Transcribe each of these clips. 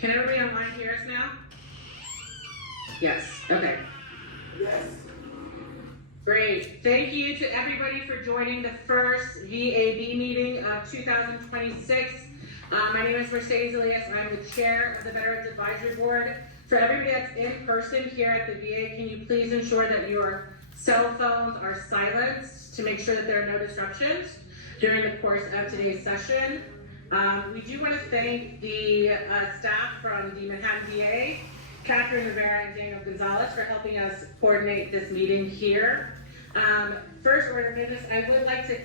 Can everybody online hear us now? Yes, okay. Yes. Great. Thank you to everybody for joining the first VAB meeting of 2026. My name is Mercedes Elias, and I'm the chair of the Veterans Advisory Board. For everybody that's in person here at the VA, can you please ensure that your cell phones are silenced to make sure that there are no disruptions during the course of today's session. We do want to thank the staff from the Manhattan VA, Catherine Rivera and Daniel Gonzalez, for helping us coordinate this meeting here. First order of business, I would like to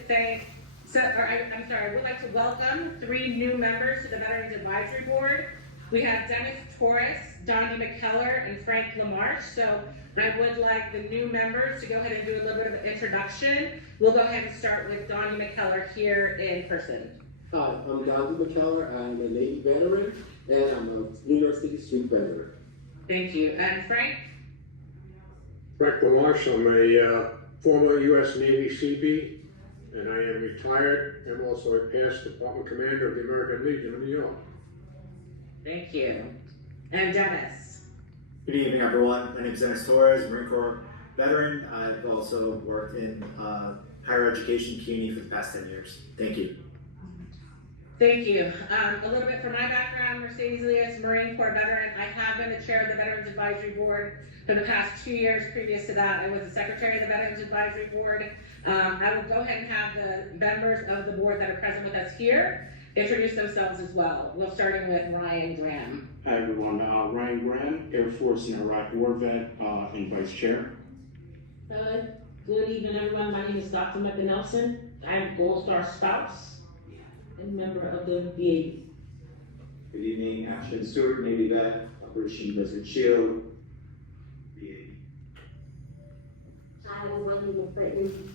welcome 3 new members to the Veterans Advisory Board. We have Dennis Torres, Donnie McKellar, and Frank Lamarche. So I would like the new members to go ahead and do a little bit of an introduction. We'll go ahead and start with Donnie McKellar here in person. Hi, I'm Donnie McKellar. I'm a Navy veteran, and I'm a New York City street veteran. Thank you. And Frank? Frank Lamarche, I'm a former U.S. Navy CB, and I am retired. I'm also a past department commander of the American Legion of New York. Thank you. And Dennis? Good evening, everyone. My name is Dennis Torres, Marine Corps veteran. I've also worked in higher education community for the past 10 years. Thank you. Thank you. A little bit from my background, Mercedes Elias, Marine Corps veteran. I have been the chair of the Veterans Advisory Board for the past 2 years. Previous to that, I was the secretary of the Veterans Advisory Board. I will go ahead and have the members of the board that are present with us here introduce themselves as well. We'll starting with Ryan Graham. Hi everyone, Ryan Graham, Air Force and Iraq War vet and vice chair. Good evening, everyone. My name is Dr. Mecca Nelson. I'm Gold Star spouse and member of the VA. Good evening, Ashton Stewart, Navy vet, Operation Desert Shield, VA. Hi, I'm Wendy McClinton,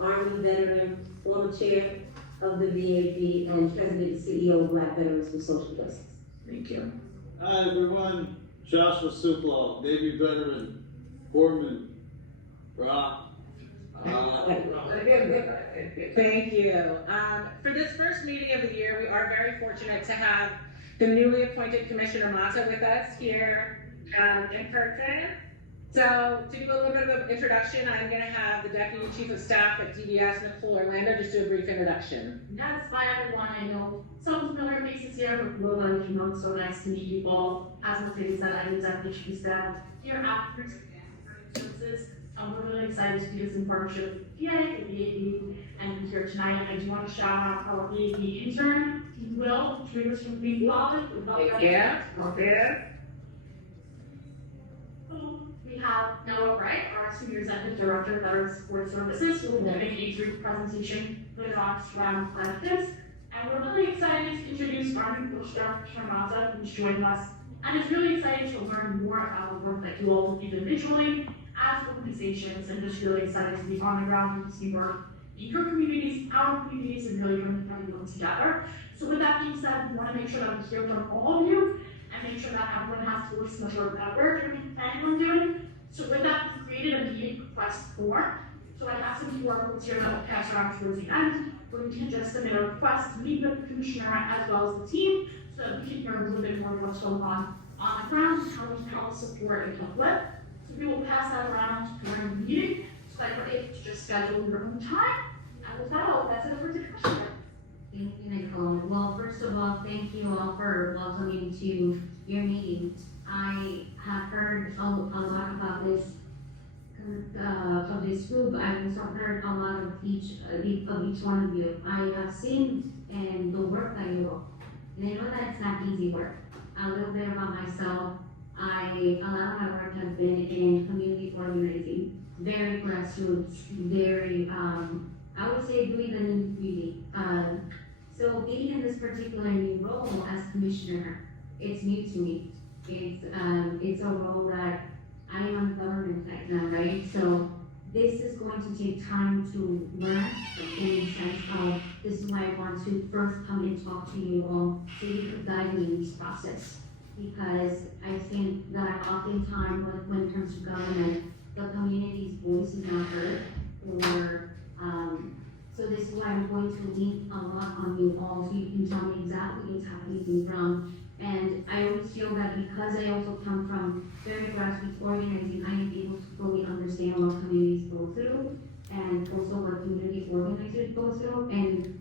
Army veteran, former chair of the VAB, and president and CEO of Black Veterans for Social Justice. Thank you. Hi everyone, Joshua Suplo, Navy veteran, Foreman, Rock. Thank you. For this first meeting of the year, we are very fortunate to have the newly appointed Commissioner Mata with us here in person. So to do a little bit of an introduction, I'm going to have the Deputy Chief of Staff at DVS, Nicole Orlando, just do a brief introduction. That's fine, everyone. I know some familiar faces here, but we'll let you know. So nice to meet you all. As Mercedes said, I'm the Deputy Chief of Staff here at Services. We're really excited to do this in partnership with PA, the VAB, and here tonight. I do want to shout out our VAB intern, Will, Triggers from Green College. Yeah. We have Noah Wright, our Senior Executive Director of Veterans Support Services, who will be giving a brief presentation later on around benefits. And we're really excited to introduce our new Coach Dr. Mata, who's joining us, and is really excited to learn more about the work that you all do individually as organizations, and just really excited to be on the ground and see work in your communities, our communities, and really come together. So with that being said, we want to make sure that we hear from all of you and make sure that everyone has to listen to what we're doing and we're doing. So with that, we created a meeting request form. So I have some QR codes here that will pass around towards the end, where you can just submit a request to meet with the commissioner as well as the team, so that we can hear a little bit more of what's going on the ground, how we can help support and help with. So we will pass that around during the meeting, so that you're able to just schedule your own time. And with that, I'll pass it over to the commissioner. Thank you, Nicole. Well, first of all, thank you all for welcoming to your meeting. I have heard a lot about this group. I've also heard a lot of each one of you. I have seen and the work that you do, and I know that it's not easy work. A little bit about myself. A lot of my work has been in community organizing, very grassroots, very I would say doing the nitty-gritty. So being in this particular new role as commissioner, it's new to me. It's a role that I am on government right now, right? So this is going to take time to learn in the sense of this is why I want to first come and talk to you all so you can guide me in this process. Because I think that oftentimes when it comes to government, the community's voice is not heard or so this is why I'm going to lean a lot on you all so you can tell me exactly what's happening from And I always feel that because I also come from very grassroots organizing, I am able to fully understand what communities go through and also what community organizers go through. And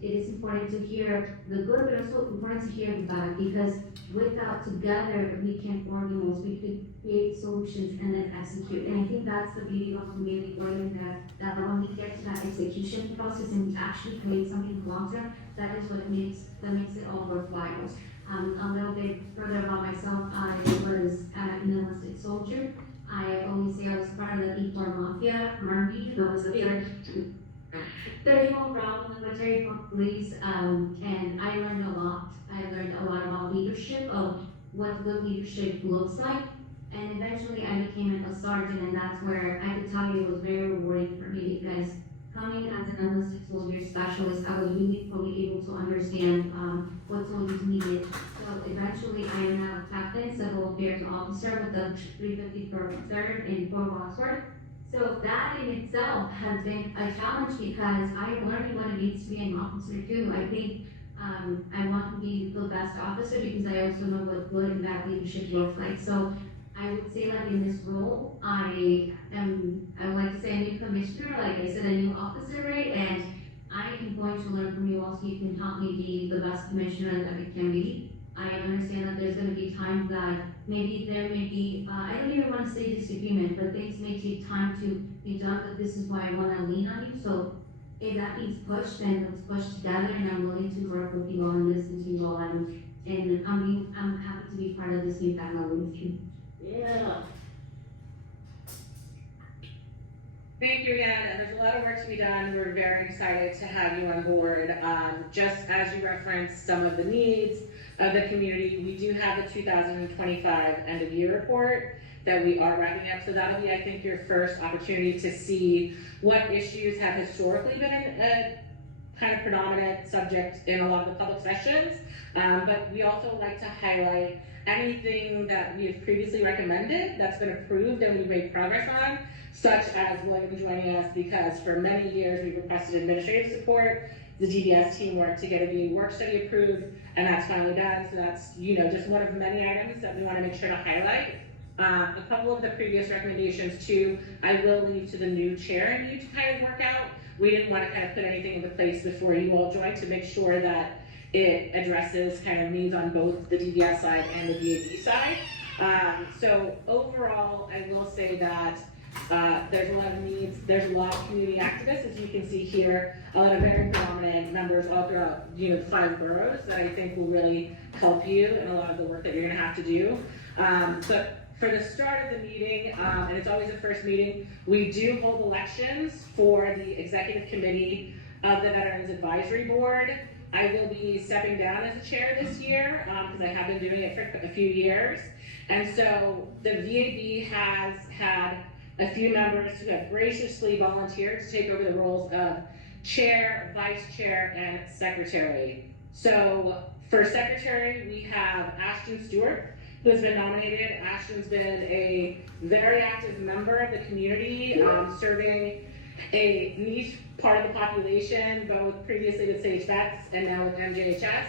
it is important to hear the good, but also important to hear the bad, because without together we can organize, we could create solutions and then execute. And I think that's the beauty of community organizing, that when we get to that execution process and we actually create something long term, that is what makes it all worthwhile. A little bit further about myself, I was an enlisted soldier. I always say I was part of the E4 Mafia, Murphy, that was the third round in the military police, and I learned a lot. I learned a lot about leadership, of what good leadership looks like, and eventually I became a sergeant, and that's where I could tell you it was very rewarding for me, because coming as an enlisted soldier specialist, I was really fully able to understand what soldiers needed. So eventually I am now a captain, civil affairs officer with the 353rd in Fort Wadsworth. So that in itself has been a challenge, because I'm learning what it means to be an officer too. I think I want to be the best officer because I also know what good and bad leadership looks like. So I would say that in this role, I would like to say a new commissioner, like I said, a new officer, right? And I am going to learn from you all so you can help me be the best commissioner that I can be. I understand that there's going to be times that maybe there may be, I don't even want to say disagreement, but things may take time to be done, but this is why I want to lean on you. So if that means push, then let's push together, and I'm willing to work with you all and listen to you all, and I'm happy to be part of this new family with you. Yeah. Thank you again. There's a lot of work to be done. We're very excited to have you on board. Just as you referenced some of the needs of the community, we do have the 2025 end of year report that we are wrapping up. So that'll be, I think, your first opportunity to see what issues have historically been a kind of predominant subject in a lot of the public sessions. But we also like to highlight anything that we have previously recommended that's been approved and we've made progress on, such as William joining us, because for many years we've requested administrative support. The DBS team worked to get a VA work study approved, and that's finally done. So that's, just one of many items that we want to make sure to highlight. A couple of the previous recommendations too, I will leave to the new chair and you to kind of work out. We didn't want to kind of put anything into place before you all joined to make sure that it addresses kind of needs on both the DBS side and the VAB side. So overall, I will say that there's a lot of needs. There's a lot of community activists, as you can see here, a lot of very prominent members all throughout, the 5 boroughs that I think will really help you in a lot of the work that you're going to have to do. But for the start of the meeting, and it's always the first meeting, we do hold elections for the executive committee of the Veterans Advisory Board. I will be stepping down as the chair this year because I have been doing it for a few years. And so the VAB has had a few members who have graciously volunteered to take over the roles of chair, vice chair, and secretary. So for secretary, we have Ashton Stewart, who has been nominated. Ashton's been a very active member of the community, serving a niche part of the population, both previously with Sage Vets and now with MJHS.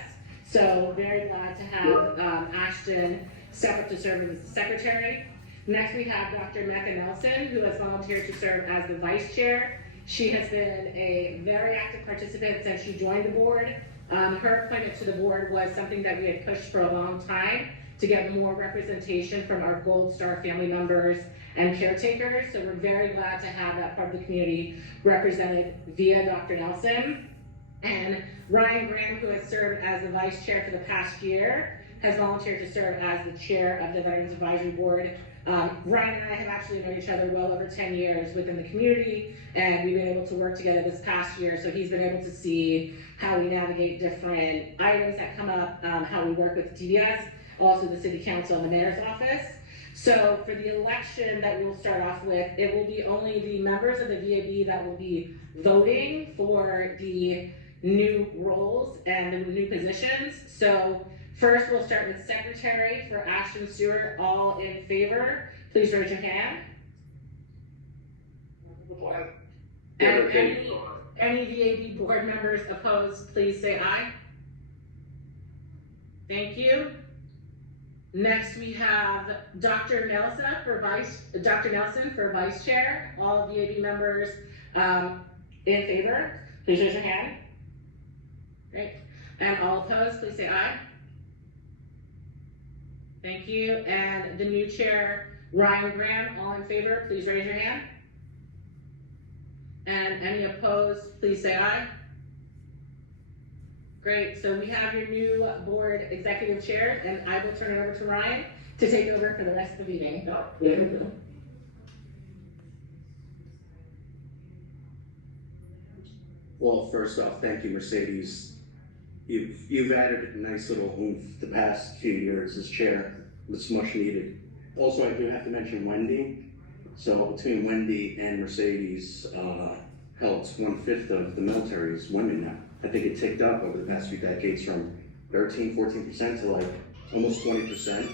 So very glad to have Ashton step up to serve as the secretary. Next we have Dr. Mecca Nelson, who has volunteered to serve as the vice chair. She has been a very active participant since she joined the board. Her appointment to the board was something that we had pushed for a long time to get more representation from our Gold Star family members and caretakers. So we're very glad to have that part of the community represented via Dr. Nelson. And Ryan Graham, who has served as the vice chair for the past year, has volunteered to serve as the chair of the Veterans Advisory Board. Ryan and I have actually known each other well over 10 years within the community, and we've been able to work together this past year, so he's been able to see how we navigate different items that come up, how we work with DBS, also the city council and the mayor's office. So for the election that we will start off with, it will be only the members of the VAB that will be voting for the new roles and the new positions. So first, we'll start with secretary for Ashton Stewart. All in favor, please raise your hand. And any VAB board members opposed, please say aye. Thank you. Next, we have Dr. Nelson for Vice Chair. All VAB members in favor, please raise your hand. Great. And all opposed, please say aye. Thank you. And the new chair, Ryan Graham, all in favor, please raise your hand. And any opposed, please say aye. Great, so we have your new board executive chair, and I will turn it over to Ryan to take over for the rest of the meeting. Well, first off, thank you, Mercedes. You've added a nice little oomph the past few years as chair. It's much needed. Also, I do have to mention Wendy. So between Wendy and Mercedes, helps 1/5 of the military's women now. I think it ticked up over the past few decades from 13-14% to like almost 20%.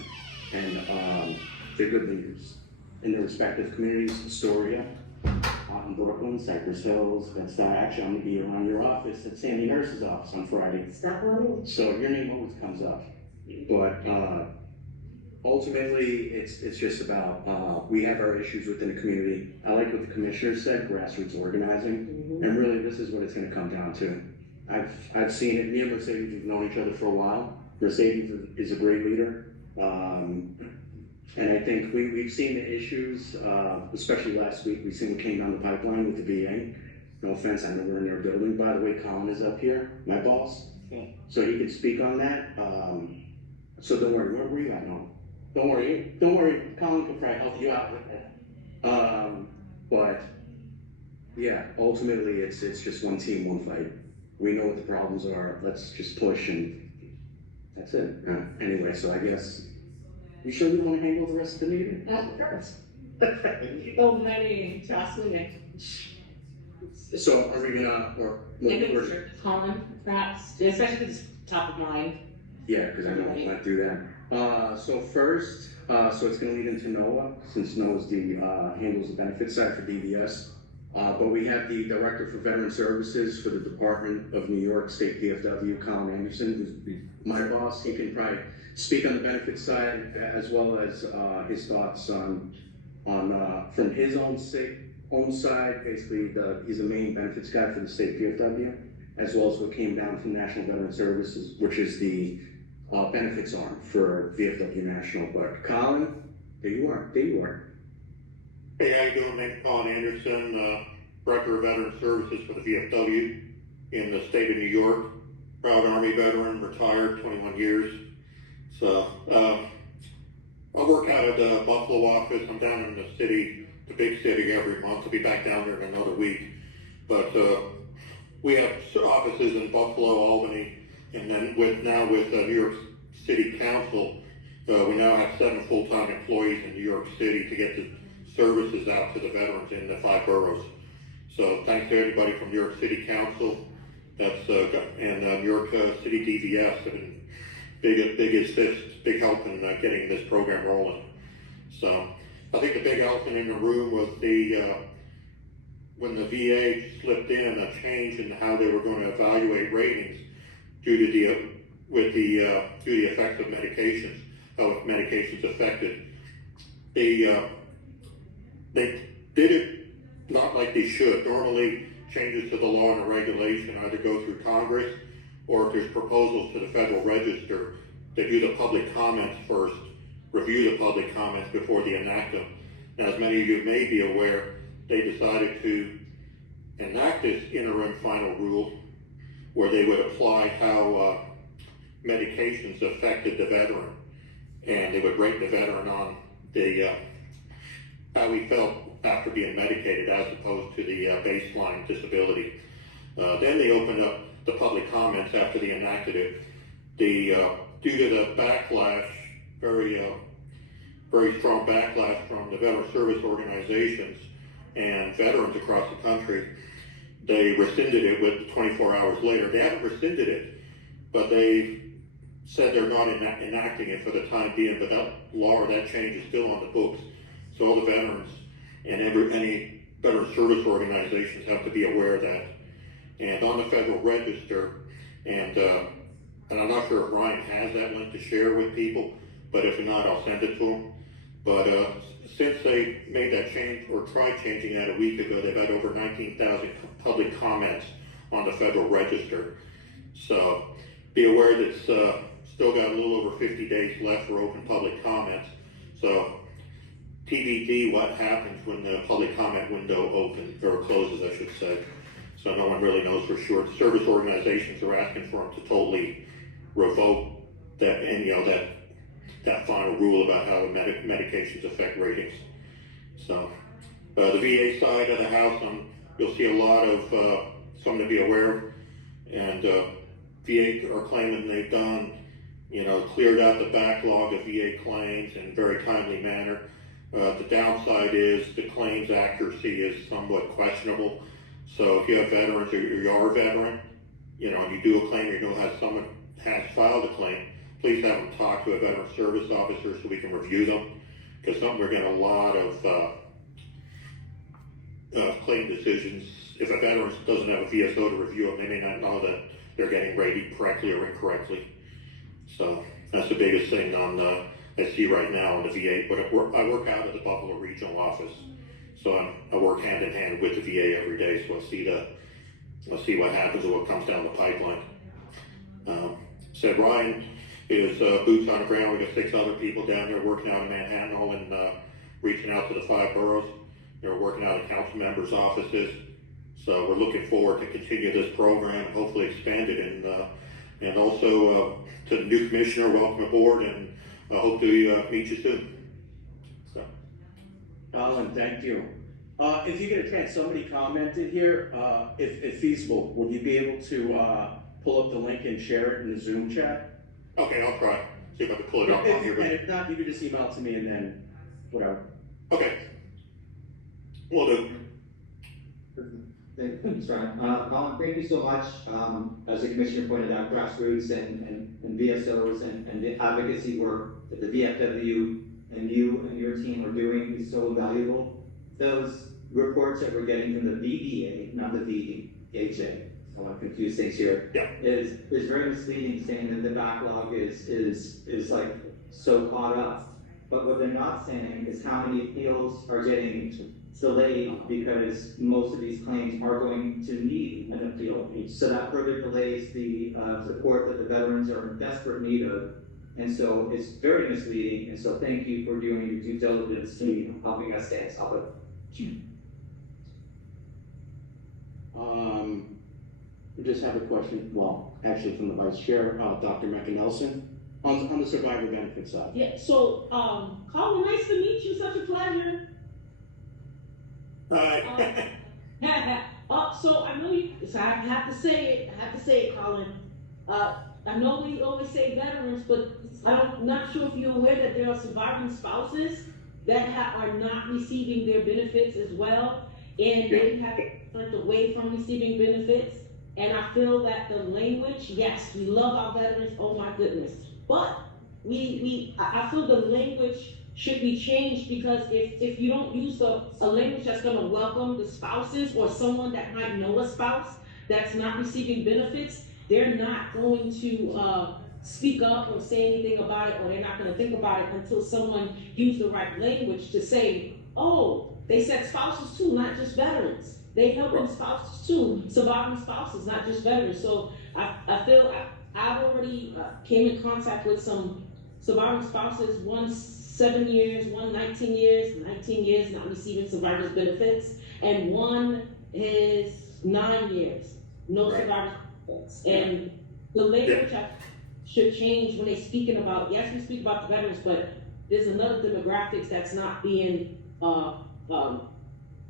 And they're good leaders in their respective communities. Astoria, out in Brooklyn, Cypress Hills, Bed-Stuy. Actually, I'm gonna be around your office at Sandy Nurse's office on Friday. So your name always comes up. But ultimately, it's just about, we have our issues within the community. I like what the commissioner said, grassroots organizing. And really, this is what it's gonna come down to. I've seen it. Me and Mercedes, we've known each other for a while. Mercedes is a great leader. And I think we've seen the issues, especially last week. We've seen what came down the pipeline with the VA. No offense, I know we're in their building. By the way, Colin is up here, my boss. So he can speak on that. So don't worry, where were you at, no? Don't worry, Colin can probably help you out with that. But yeah, ultimately it's just one team, one fight. We know what the problems are, let's just push and that's it. Anyway, so I guess, you sure you want to handle the rest of the meeting? Of course. So many, trust me. So are we gonna, or? Maybe for Colin, perhaps, especially because it's top of mind. Yeah, because I know I might do that. So first, so it's gonna lead into Noah, since Noah's the, handles the benefits side for DVS. But we have the Director for Veteran Services for the Department of New York State VFW, Colin Anderson, who's my boss. He can probably speak on the benefits side as well as his thoughts on from his own side. Basically, he's the main benefits guy for the state VFW, as well as what came down from National Veteran Services, which is the benefits arm for VFW National. But Colin, there you are. Hey, how you doing? My name's Colin Anderson, Director of Veteran Services for the VFW in the state of New York. Proud Army veteran, retired 21 years. So, I work out at the Buffalo office. I'm down in the city, the big city, every month. I'll be back down there in another week. But we have offices in Buffalo, Albany, and then with New York City Council, we now have 7 full-time employees in New York City to get the services out to the veterans in the 5 boroughs. So thanks to everybody from New York City Council, and New York City DVS have been big help in getting this program rolling. So I think the big elephant in the room was when the VA slipped in a change in how they were going to evaluate ratings due to the effects of medications, how medications affected. They did it not like they should. Normally, changes to the law and the regulation either go through Congress, or if there's proposals to the Federal Register, they do the public comments first, review the public comments before they enact them. Now, as many of you may be aware, they decided to enact this interim final rule where they would apply how medications affected the veteran, and they would rate the veteran on the how he felt after being medicated as opposed to the baseline disability. Then they opened up the public comments after they enacted it. Due to the backlash, very strong backlash from the veteran service organizations and veterans across the country, they rescinded it with 24 hours later. They haven't rescinded it, but they said they're not enacting it for the time being, but that law or that change is still on the books. So all the veterans and any veteran service organizations have to be aware of that. And on the Federal Register, and and I'm not sure if Ryan has that link to share with people, but if not, I'll send it to him. But since they made that change, or tried changing that a week ago, they've had over 19,000 public comments on the Federal Register. So be aware that it's still got a little over 50 days left for open public comments. So TBD what happens when the public comment window opens, or closes, I should say. So no one really knows for sure. Service organizations are asking for them to totally revoke that, and that final rule about how the medications affect ratings. So the VA side of the house, you'll see a lot of something to be aware of, and VA are claiming they've done, cleared out the backlog of VA claims in a very timely manner. The downside is the claims accuracy is somewhat questionable. So if you have veterans, or you are a veteran, and you do a claim, you know how someone has filed a claim, please have them talk to a veteran service officer so we can review them, because we're getting a lot of claim decisions. If a veteran doesn't have a VSO to review them, they may not know that they're getting rated correctly or incorrectly. So that's the biggest thing on I see right now in the VA. But I work out of the Buffalo Regional Office, so I work hand in hand with the VA every day. So I'll see what happens and what comes down the pipeline. Said Ryan is boots on the ground. We got 6 other people down there working out in Manhattan, all in reaching out to the 5 boroughs. They're working out in council members' offices. So we're looking forward to continue this program, and hopefully expand it, and also to the new commissioner, welcome aboard, and I hope to meet you soon. So. Colin, thank you. If you get a chance, somebody commented here, if feasible, would you be able to pull up the link and share it in the Zoom chat? Okay, I'll try. See if I can pull it up on here. And if not, you can just email it to me and then whatever. Okay. Will do. Thanks, Ryan. Colin, thank you so much. As the commissioner pointed out, grassroots and VSOs and the advocacy work that the VFW and you and your team are doing is so valuable. Those reports that we're getting from the VBA, not the VHA, I want to confuse things here, is very misleading, saying that the backlog is like so caught up. But what they're not saying is how many appeals are getting delayed because most of these claims are going to need an appeal. So that further delays the support that the veterans are in desperate need of. And so it's very misleading. And so thank you for doing your due diligence in helping us stay on top of it. We just have a question, well, actually from the Vice Chair, Dr. Mecca Nelson, on the survivor benefit side. Yeah, so, Colin, nice to meet you, such a pleasure. Hi. So I know so I have to say it, Colin. I know we always say veterans, but I'm not sure if you're aware that there are surviving spouses that are not receiving their benefits as well, and they have turned away from receiving benefits. And I feel that the language, yes, we love our veterans, oh my goodness, but I feel the language should be changed, because if you don't use a language that's going to welcome the spouses, or someone that might know a spouse that's not receiving benefits, they're not going to speak up or say anything about it, or they're not going to think about it until someone used the right language to say, oh, they said spouses too, not just veterans. They helping spouses too, surviving spouses, not just veterans. So I feel I've already came in contact with some surviving spouses, one 7 years, one 19 years not receiving survivor's benefits, and one is 9 years, no survivor's benefits. And the language should change when they're speaking about, yes, we speak about the veterans, but there's another demographics that's not being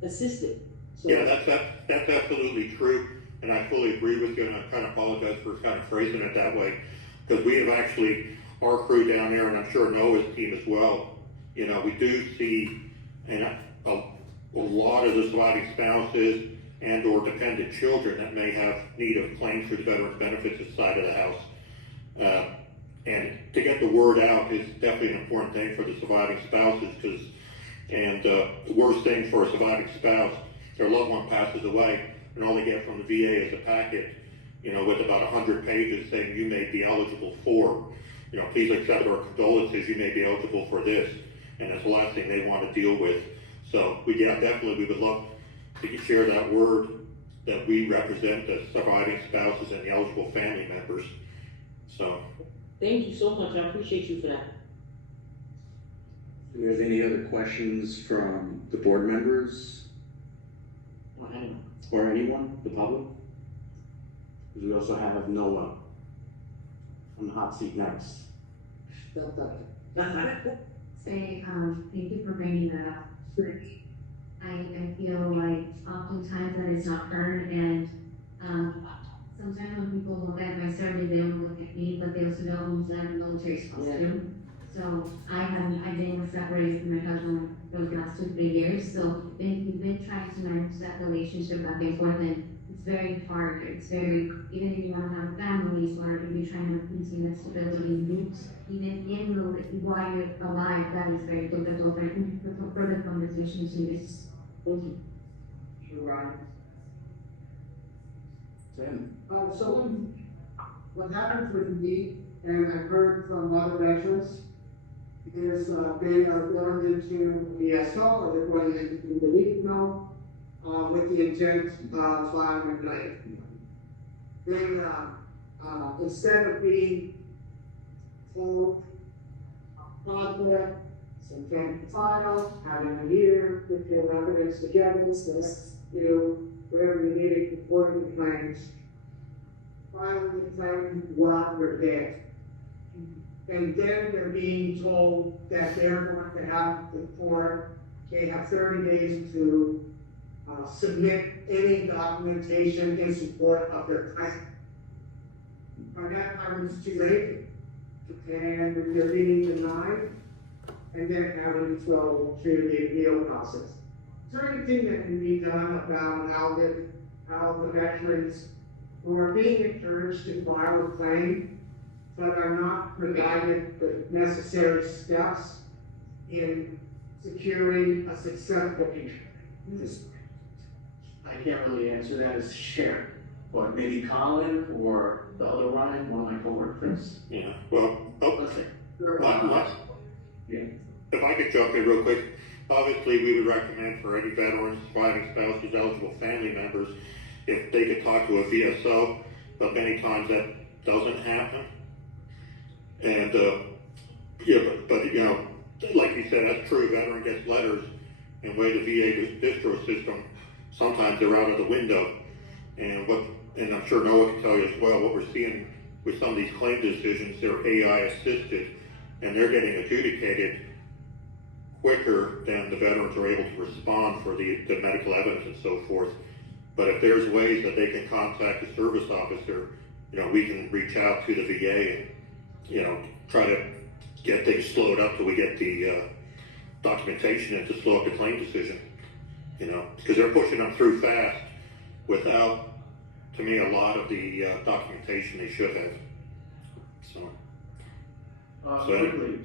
assisted. So, yeah, that's absolutely true, and I fully agree with you, and I kind of apologize for kind of phrasing it that way, because we have actually, our crew down there, and I'm sure Noah's team as well, we do see a lot of the surviving spouses and or dependent children that may have need of claims for the veterans benefits side of the house. And to get the word out is definitely an important thing for the surviving spouses, the worst thing for a surviving spouse, their loved one passes away, and all they get from the VA is a packet with about 100 pages saying you may be eligible for, please accept our condolences, you may be eligible for this. And it's the last thing they want to deal with. So definitely we would love to share that word that we represent the surviving spouses and the eligible family members. So. Thank you so much, I appreciate you for that. Do we have any other questions from the board members or anyone, the public? Because we also have Noah on the hot seat next. Say, thank you for bringing that up. I feel like oftentimes that is not heard, and sometimes when people look at my survey, they don't look at me, but they also know that I'm military spouse too. So I've been separated from my husband for the last 2-3 years, so we've been trying to manage that relationship back and forth, and it's very hard. It's very, even if you want to have families, or if you're trying to maintain that stability, even in the, while you're alive, that is very difficult. I think for further conversations to this. Thank you. Sure. Tim? So what happens with me, and I've heard from other veterans, is they are going into VSO, or they're going into the regional, with the intent of filing a claim. They, instead of being told, project, intent to file, having a year, put your evidence together, so let's do whatever you need before the claims, filing the claim while we're dead. And then they're being told that they're going to have the court, they have 30 days to submit any documentation in support of their claim. By that time, it's too late, and they're being denied, and then having to go through the appeal process. Is there anything that can be done about how the veterans who are being encouraged to file a claim but are not provided the necessary steps in securing a successful hearing? I can't really answer that as chair, but maybe Colin or the other Ryan, one of my coworkers. Yeah, well, Yeah. if I could jump in real quick, obviously we would recommend for any veterans, surviving spouses, eligible family members, if they could talk to a VSO, but many times that doesn't happen. And, but like you said, that's true, veteran gets letters, and the way the VA distro system, sometimes they're out of the window. And I'm sure Noah can tell you as well, what we're seeing with some of these claim decisions, they're AI assisted, and they're getting adjudicated quicker than the veterans are able to respond for the medical evidence and so forth. But if there's ways that they can contact the service officer, we can reach out to the VA and, try to get things slowed up till we get the documentation and to slow up the claim decision, because they're pushing them through fast without, to me, a lot of the documentation they should have. Quickly,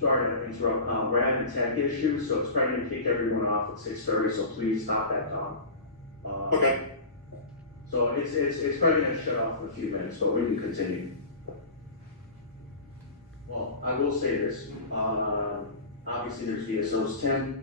sorry to interrupt, we're having tech issues, so it's probably gonna kick everyone off at 6:30, so please stop that time. Okay. So it's probably gonna shut off in a few minutes, but we can continue. Well, I will say this, obviously there's VSOs, Tim.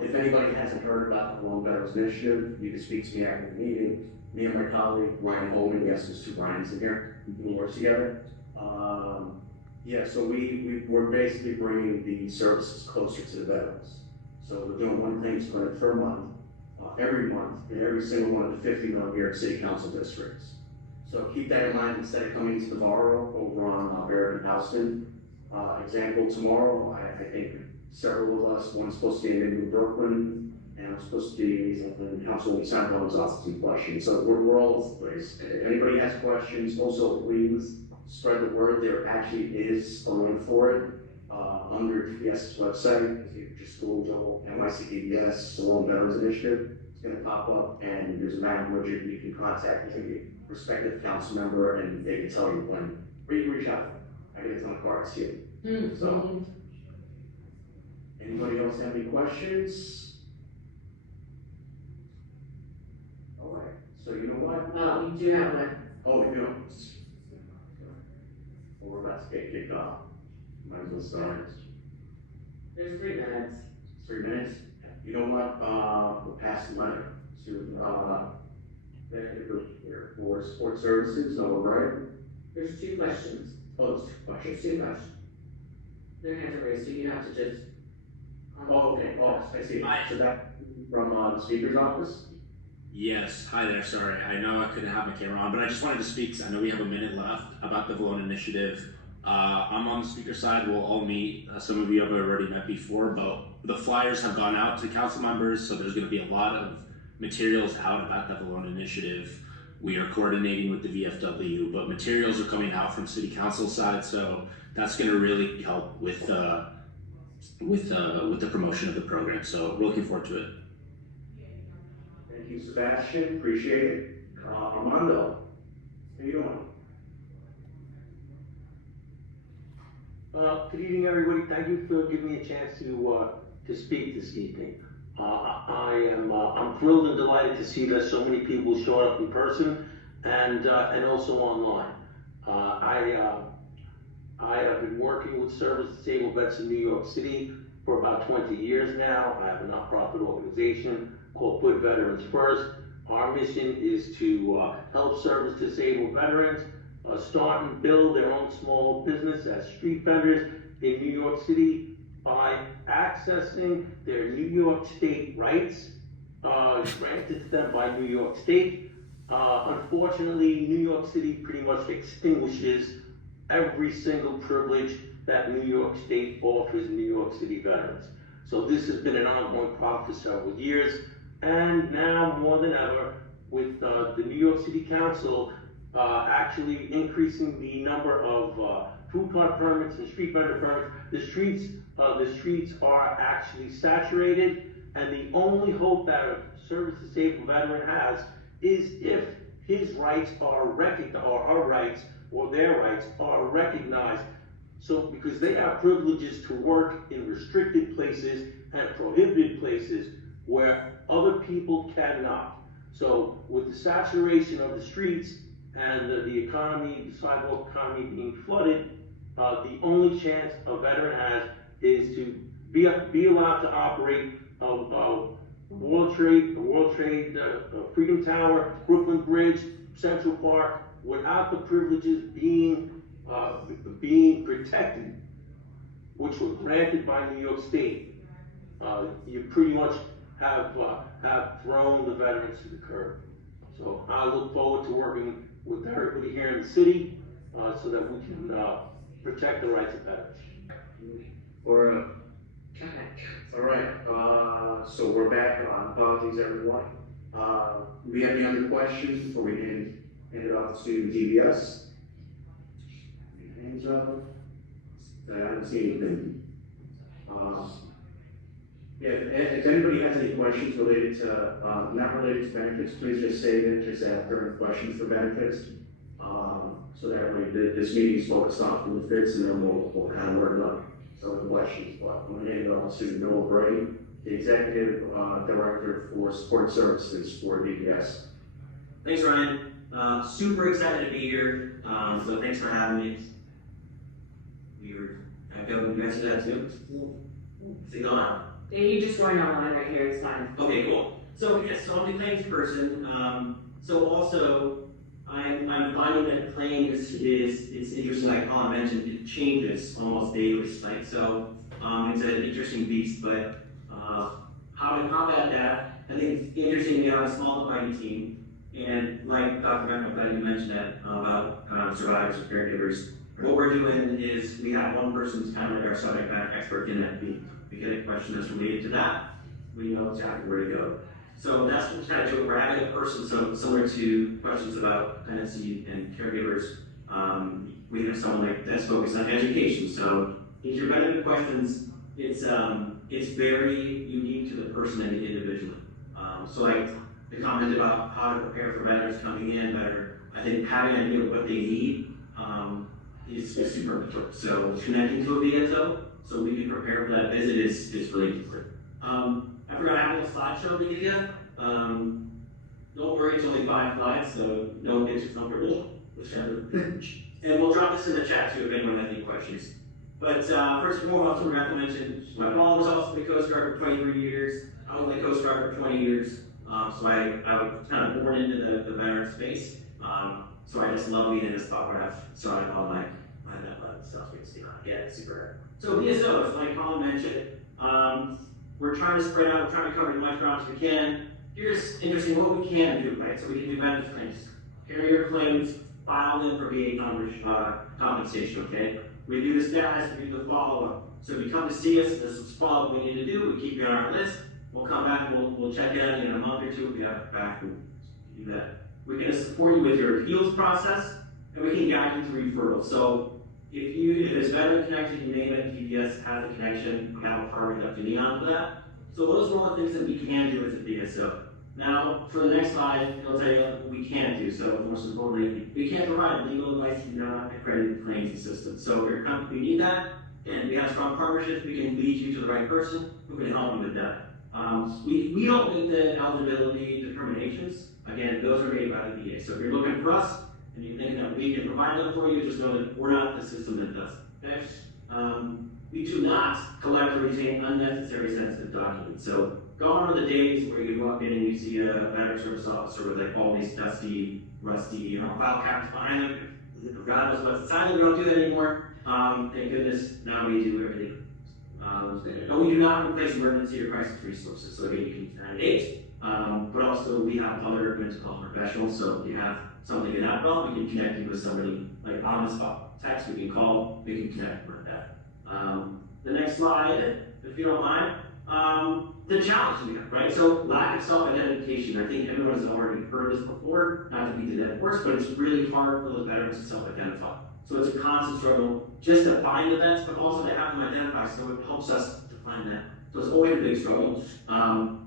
If anybody hasn't heard about the Lone Veterans Initiative, you can speak to me after the meeting. Me and my colleague, Ryan Holman, yes, there's 2 Ryans in here, we work together. So we're basically bringing the services closer to the veterans. So we're doing one claims clinic per month, every month, in every single one of the 50 New York City Council districts. So keep that in mind instead of coming to the borough over on Barrett and Houston. Example, tomorrow, I think several of us, one's supposed to be in Brooklyn, and I'm supposed to be in Councilwoman Sanborn's office in Flushing. So we're all over the place. If anybody has questions, also please spread the word. There actually is a link for it under DPS's website. If you just Google NYCDPS, the Lone Veterans Initiative, it's going to pop up, and there's a manager you can contact your respective council member, and they can tell you when reach out. I get a ton of cards here. So, anybody else have any questions? All right. So you know what? Oh, you do have one. Oh, we do. Well, we're about to get kicked off. Might as well start. There's 3 minutes. 3 minutes. You know what? We'll pass the letter to, executive here for support services, all right? There's 2 questions. Oh, there's 2 questions. There's 2 questions. Their hands are raised, so you have to just. Oh, okay, oh, I see. So that from, the speaker's office? Yes, hi there, sorry. I know I couldn't have my camera on, but I just wanted to speak, because I know we have a minute left, about the Valona Initiative. I'm on the speaker side, we'll all meet. Some of you have already met before, but the flyers have gone out to council members, so there's gonna be a lot of materials out about the Valona Initiative. We are coordinating with the VFW, but materials are coming out from city council side, so that's gonna really help with the promotion of the program, so we're looking forward to it. Thank you, Sebastian, appreciate it. Armando, how you doing? Good evening, everybody. Thank you for giving me a chance to speak this evening. I'm thrilled and delighted to see that so many people showed up in person and also online. I have been working with service disabled vets in New York City for about 20 years now. I have a nonprofit organization called Put Veterans First. Our mission is to help service disabled veterans start and build their own small business as street vendors in New York City by accessing their New York State rights granted to them by New York State. Unfortunately, New York City pretty much extinguishes every single privilege that New York State offers New York City veterans. So this has been an ongoing problem for several years, and now more than ever, with the New York City Council actually increasing the number of food cart permits and street vendor permits, the streets are actually saturated, and the only hope that a service disabled veteran has is if his rights are recognized, or our rights, or their rights are recognized. So, because they have privileges to work in restricted places and prohibited places where other people cannot. So, with the saturation of the streets and the economy, the sidewalk economy being flooded, the only chance a veteran has is to be allowed to operate World Trade, Freedom Tower, Brooklyn Bridge, Central Park, without the privileges being protected, which were granted by New York State. You pretty much have thrown the veterans to the curb. So I look forward to working with everybody here in the city so that we can protect the rights of veterans. All right, so we're back on. Apologies, everyone. Do we have any other questions before we hand it off to DBS? Hands up. I don't see anything. Yeah, if anybody has any questions related to, not related to benefits, please just say it, just ask during questions for benefits. So that way this meeting is focused on benefits, and then we'll kind of work on some of the questions. But I'm going to hand it off to Noel Bray, the Executive Director for Support Services for DBS. Thanks, Ryan. Super excited to be here. So thanks for having me. I feel you guys do that too. Is it going on? Yeah, you just joined online right here, it's fine. Okay, cool. So yes, so I'm the claims person. So also, I'm finding that claims is interesting, like Colin mentioned, it changes almost daily, right? So it's an interesting beast, but how to combat that, I think it's interesting. We have a small dividing team, and like Dr. McIntyre mentioned that about survivors and caregivers. What we're doing is we have one person who's kind of like our subject matter expert in that field. We get a question that's related to that, we know exactly where to go. So that's what we're trying to do. We're having a person, so similar to questions about dependency and caregivers, we have someone like that's focused on education. So if you're running the questions, it's very unique to the person and the individual. So like the comment about how to prepare for veterans coming in better, I think having an idea of what they need is super important. So connecting to a VSO so we can prepare for that visit is really important. I forgot I have a little slideshow to give you. Don't worry, it's only 5 slides, so no one gets comfortable, whichever. And we'll drop this in the chat too if anyone has any questions. But first and foremost, I forgot to mention, my mom was also the Coast Guard for 23 years. I was in the Coast Guard for 20 years. So I was kind of born into the veteran space. So I just love being in this spot where I've started all my stuff. Yeah, super. So VSOs, like Colin mentioned, we're trying to spread out, we're trying to cover as much ground as we can. Here's interesting what we can do, right? So we can do benefits claims, carrier claims, file them for VA compensation, okay? We do the status, we do the follow-up. So if you come to see us, this is follow-up we need to do, we keep you on our list. We'll come back and we'll check in on you in a month or two if we have it back and do that. We're gonna support you with your appeals process, and we can guide you through referrals. So if there's veteran connection, you name it, PBS has a connection, we have a partner up to Neon for that. So those are all the things that we can do as a DSO. Now, for the next slide, it'll tell you what we can't do. So most importantly, we can't provide legal advice to non-accredited claims assistance. So if your company need that, and we have strong partnerships, we can lead you to the right person who can help you with that. We don't make the eligibility determinations. Again, those are made by the VA. So if you're looking for us and you're thinking that we can provide them for you, just know that we're not the system that does it. Next, we do not collect or retain unnecessary sensitive documents. So gone are the days where you walk in and you see a veteran service officer with like all these dusty, rusty, file cabinets behind them. God knows what's inside them. We don't do that anymore. Thank goodness, now we do everything. And we do not replace emergency or crisis resources. So again, you can 988, but also we have other mental health professionals. So if you have something in that realm, we can connect you with somebody like on the spot. Text, we can call, we can connect with that. The next slide, if you don't mind. The challenge we have, right? So lack of self-identification. I think everyone has already heard this before, not to beat the dead horse, but it's really hard for the veterans to self-identify. So it's a constant struggle just to find events, but also to have them identify, so it helps us to find them. So it's always a big struggle.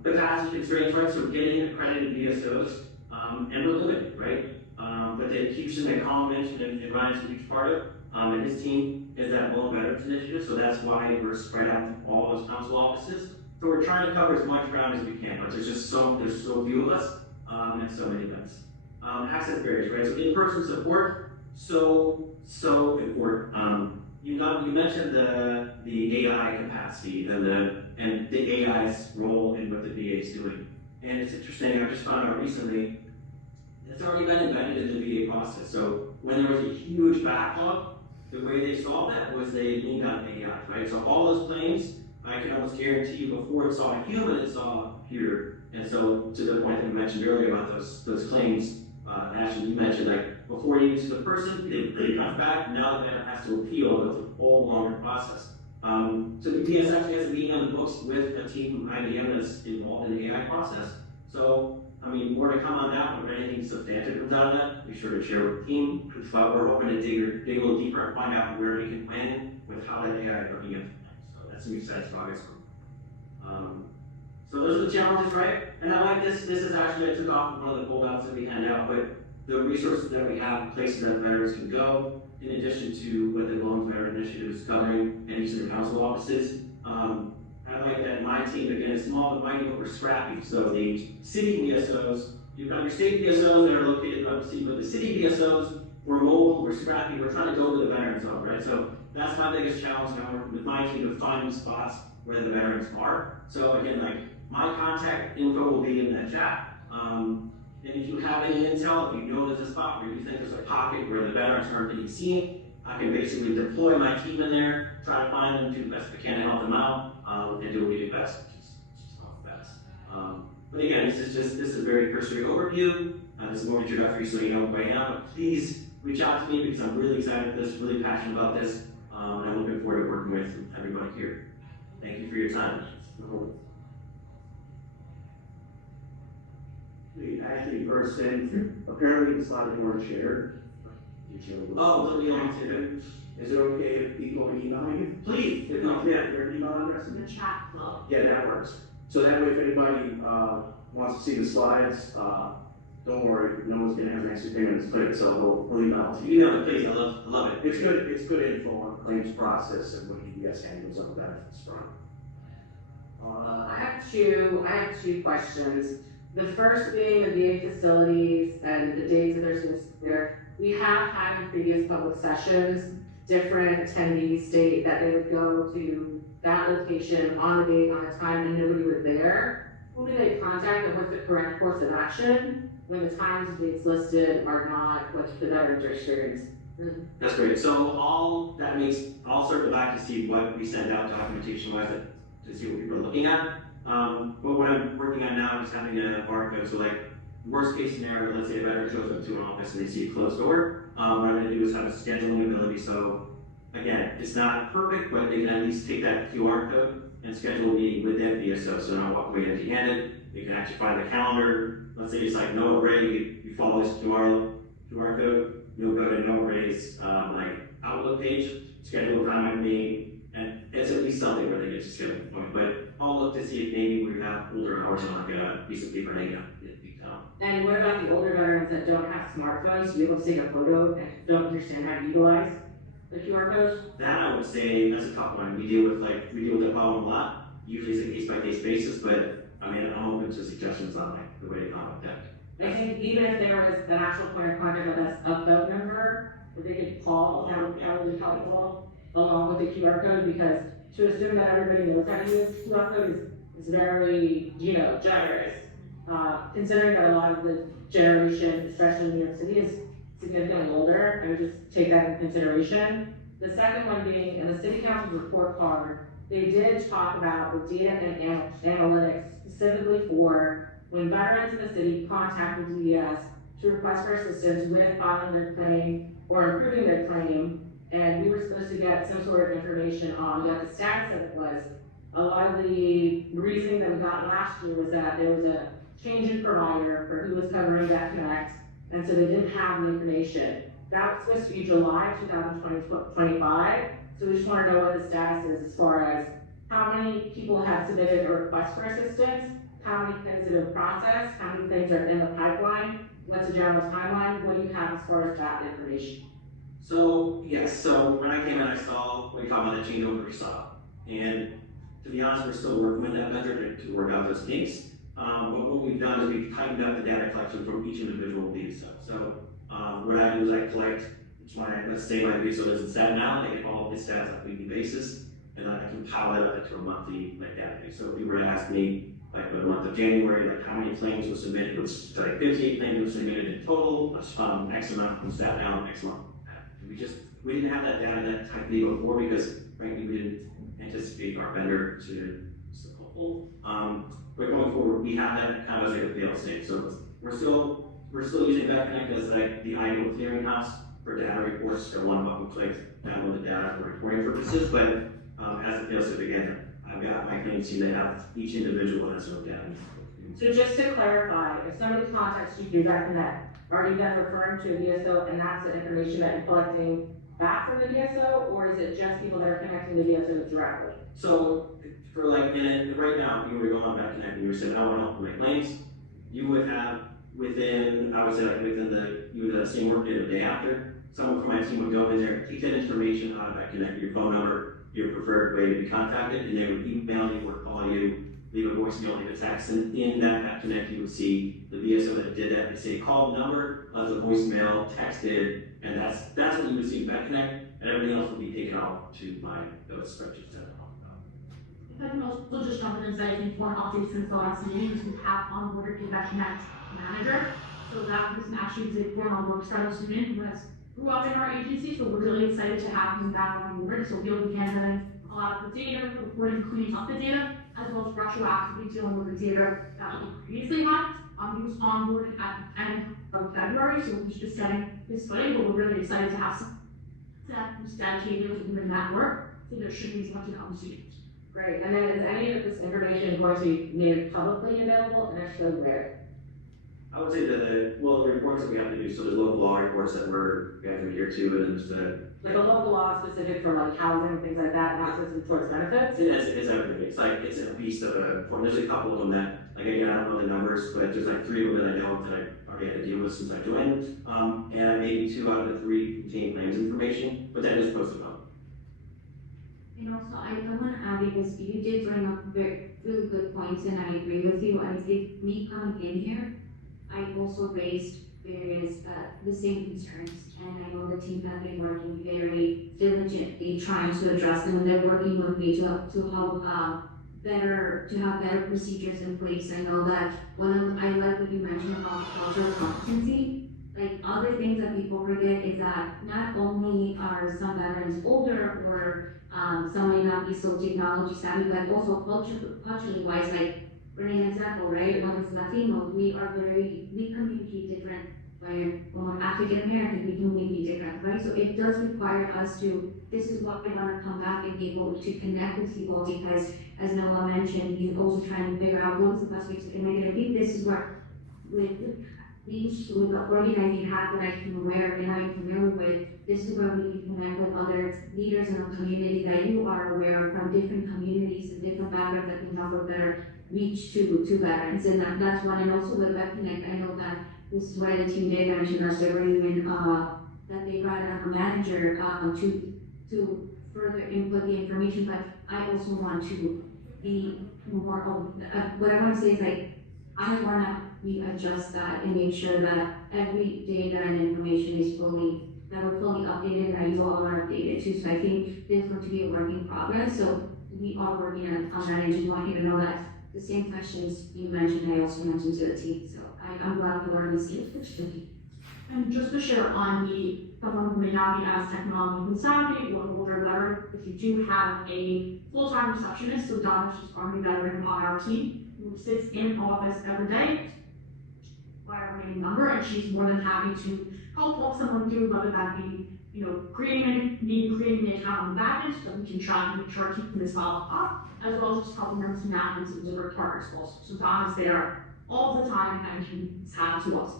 Capacity constraints, right? So getting accredited VSOs, and we're limited, right? But the Houston that Colin mentioned and Ryan's a huge part of, and his team is that Well Veterans Initiative, so that's why we're spread out to all those council offices. So we're trying to cover as much ground as we can, but there's so few of us, and so many events. Access barriers, right? So in-person support, so important. You mentioned the AI capacity and the AI's role in what the VA is doing. And it's interesting, I just found out recently, it's already been embedded in the VA process. So when there was a huge backlog, the way they solved that was they leaned on AI, right? So all those claims, I can almost guarantee you before it saw a human, it saw a computer. And so to the point that we mentioned earlier about those claims, Ashley, you mentioned like before you get to the person, they come back, now the veteran has to appeal, go through a whole longer process. So the VS actually has a meeting on the books with a team from IBM that's involved in the AI process. So, I mean, more to come on that, but if anything substantive comes out of that, be sure to share with the team. But we're hoping to dig a little deeper and find out where we can win with how that AI is looking at. So that's some exciting progress. So those are the challenges, right? And I like this. This is actually, I took off one of the foldouts that we hand out, but the resources that we have, places that veterans can go, in addition to what the Loans Veteran Initiative is covering, and each of the council offices. I like that my team, again, is small but mighty, but we're scrappy. So the city VSOs, you've got your state VSOs that are located throughout the city, but the city VSOs, we're mobile, we're scrappy, we're trying to go to the veterans hub, right? So that's my biggest challenge now, working with my team to find spots where the veterans are. So again, like, my contact info will be in that chat. And if you have any intel, if you know there's a spot where you think there's a pocket where the veterans aren't being seen, I can basically deploy my team in there, try to find them, do the best we can to help them out, and do what we do best, which is help the best. But again, this is a very cursory overview. This is more introductory, so you know right now. But please reach out to me because I'm really excited for this, really passionate about this, and I'm looking forward to working with everybody here. Thank you for your time. Actually, first thing, apparently the slides weren't shared. Oh, let me on to Is it okay if people email you? Please, If not, yeah, your email address? The chat flow. Yeah, that works. So that way, if anybody wants to see the slides, don't worry, no one's gonna have an extra payment to click, so we'll email it to you. Email it, please. I love it. It's good info on claims process and what UBS handles on the benefits front. I have two questions. The first being the VA facilities and the dates that they're supposed to be there. We have had in previous public sessions, different attendees state that they would go to that location on the date, on the time, and nobody was there. Who do they contact and what's the correct course of action when the times and dates listed are not what the veterans are experiencing? That's great. So I'll circle back to see what we sent out documentation wise to see what people are looking at. But what I'm working on now is having a barcode. So like worst case scenario, let's say a veteran shows up to an office and they see a closed door. What I'm gonna do is have a scheduling ability. So again, it's not perfect, but they can at least take that QR code and schedule a meeting with that VSO. So not walk away empty handed. They can actually find the calendar. Let's say it's like Noah Ray, you follow this QR code. You'll go to Noah Ray's like Outlook page, schedule a time with me, and it's at least something where they get to schedule a point. But I'll look to see if maybe we have older hours on like a piece of paper hanging out. And what about the older veterans that don't have smartphones to be able to take a photo and don't understand how to utilize the QR codes? That I would say that's a tough one. We deal with the problem a lot. Usually it's a case by case basis, but I mean I'm open to suggestions on like the way to combat that. I think even if there was an actual point of contact with a phone number that they could call, that would probably be helpful along with the QR code, because to assume that everybody knows how to use QR code is very, generous. Considering that a lot of the generation, especially in New York City, is significantly older, I would just take that into consideration. The second one being, in the city council's report card, they did talk about the data and analytics specifically for when veterans in the city contact the DVS to request for assistance with filing their claim or improving their claim, and we were supposed to get some sort of information on what the status of it was. A lot of the reasoning that we got last year was that there was a change in provider for who was covering that connect, and so they didn't have the information. That was supposed to be July 2025, so we just want to know what the status is as far as how many people have submitted a request for assistance, how many things are in process, how many things are in the pipeline, what's the general timeline, what do you have as far as that information? So yes, so when I came in, I saw what you talking about that changeover saw, and to be honest, we're still working with that vendor to work out those kinks. But what we've done is we've tightened up the data collection from each individual VSO. So what I do is I collect, let's say my VSO isn't set now, I get all of his stats on a weekly basis, and then I compile that up into a monthly database. So if you were to ask me, like for the month of January, like how many claims were submitted, was like 58 claims were submitted in total, X amount was sat down next month. We didn't have that data that tightly before because frankly we didn't anticipate our vendor to support. But going forward, we have that kind of as like a fail safe. So we're still using VetConnect as like the ideal clearinghouse for data reports. So one button click, download the data for reporting purposes. But as a fail safe again, I've got my claims team that have each individual has no data. So just to clarify, if somebody contacts you through VetConnect, are you then referring to a VSO and that's the information that you're collecting back from the VSO, or is it just people that are connecting the VSO directly? So for like right now, if you were going on VetConnect and you were saying, I want help with my claims, you would have within the same work day or the day after, someone from my team would go in there, take that information out of VetConnect, your phone number, your preferred way to be contacted, and they would email you or call you, leave a voicemail, leave a text, and in that VetConnect you would see the VSO that did that. They say call the number, left a voicemail, texted, and that's what you would see in VetConnect, and everything else will be taken off to those spreadsheets that I talked about. If I can also just jump in and say, I think one update since the last meeting is we have onboarded a VetConnect manager. So that person actually did go on work startup student who has grew up in our agency, so we're really excited to have him back on board. So he'll be handling a lot of the data, reporting, cleaning up the data, as well as retroactively dealing with the data that we previously had. He was onboarded at the end of February, so he's just getting his footing, but we're really excited to have some who's dedicated to doing that work, so there shouldn't be as much to come soon. Great, and then is any of this information going to be made publicly available, and if so, where? I would say that the reports that we have to do, so there's local law reports that we have to adhere to, and then there's the like a local law specific for like housing and things like that, not specific towards benefits? It's everything. It's a piece of a form. There's a couple of them that, like again, I don't know the numbers, but there's like 3 of them that I know that I already had to deal with since I joined. And maybe 2 out of the 3 contain claims information, but that is posted on. And also, I want to add, because you did bring up really good points, and I agree with you. I think me coming in here, I also raised various, the same concerns. And I know the team has been working very diligently trying to address them, and they're working with me to help, to have better procedures in place. I know that I like what you mentioned about cultural competency. Like, other things that people forget is that not only are some veterans older or some may not be so technology savvy, but also culturally wise, like, for an example, right, when it's Latino, we communicate different. When we're African American, we communicate different, right? So it does require us this is what we want to come back and be able to connect with people, because as Noah mentioned, he's also trying to figure out what is the best way to connect. And I think this is where, with the organizing hack that I can wear and I'm familiar with, this is where we can connect with other leaders in the community that you are aware of from different communities and different backgrounds that can have a better reach to veterans. And that's one. And also with WebConnect, I know that this is why the team did mention us, they were even, that they brought a manager to further input the information, but I also want to be more what I want to say is, like, I want to readjust that and make sure that every data and information is that we're fully updated, and you all are updated too. So I think there's going to be a work in progress. So we are working on that, and just want you to know that the same questions you mentioned, I also mentioned to the team. So I'm glad we're learning this. And just to share on someone who may not be as technologically savvy or older veteran, if you do have a full-time receptionist, so Donna, she's Army veteran on our team, who sits in office every day by our main number, and she's more than happy to help walk someone through, whether that be, creating the account on the back end, so that we can try and make sure keeping this file up, as well as just helping them to map into the different partners also. So Donna's there all the time and can have to us.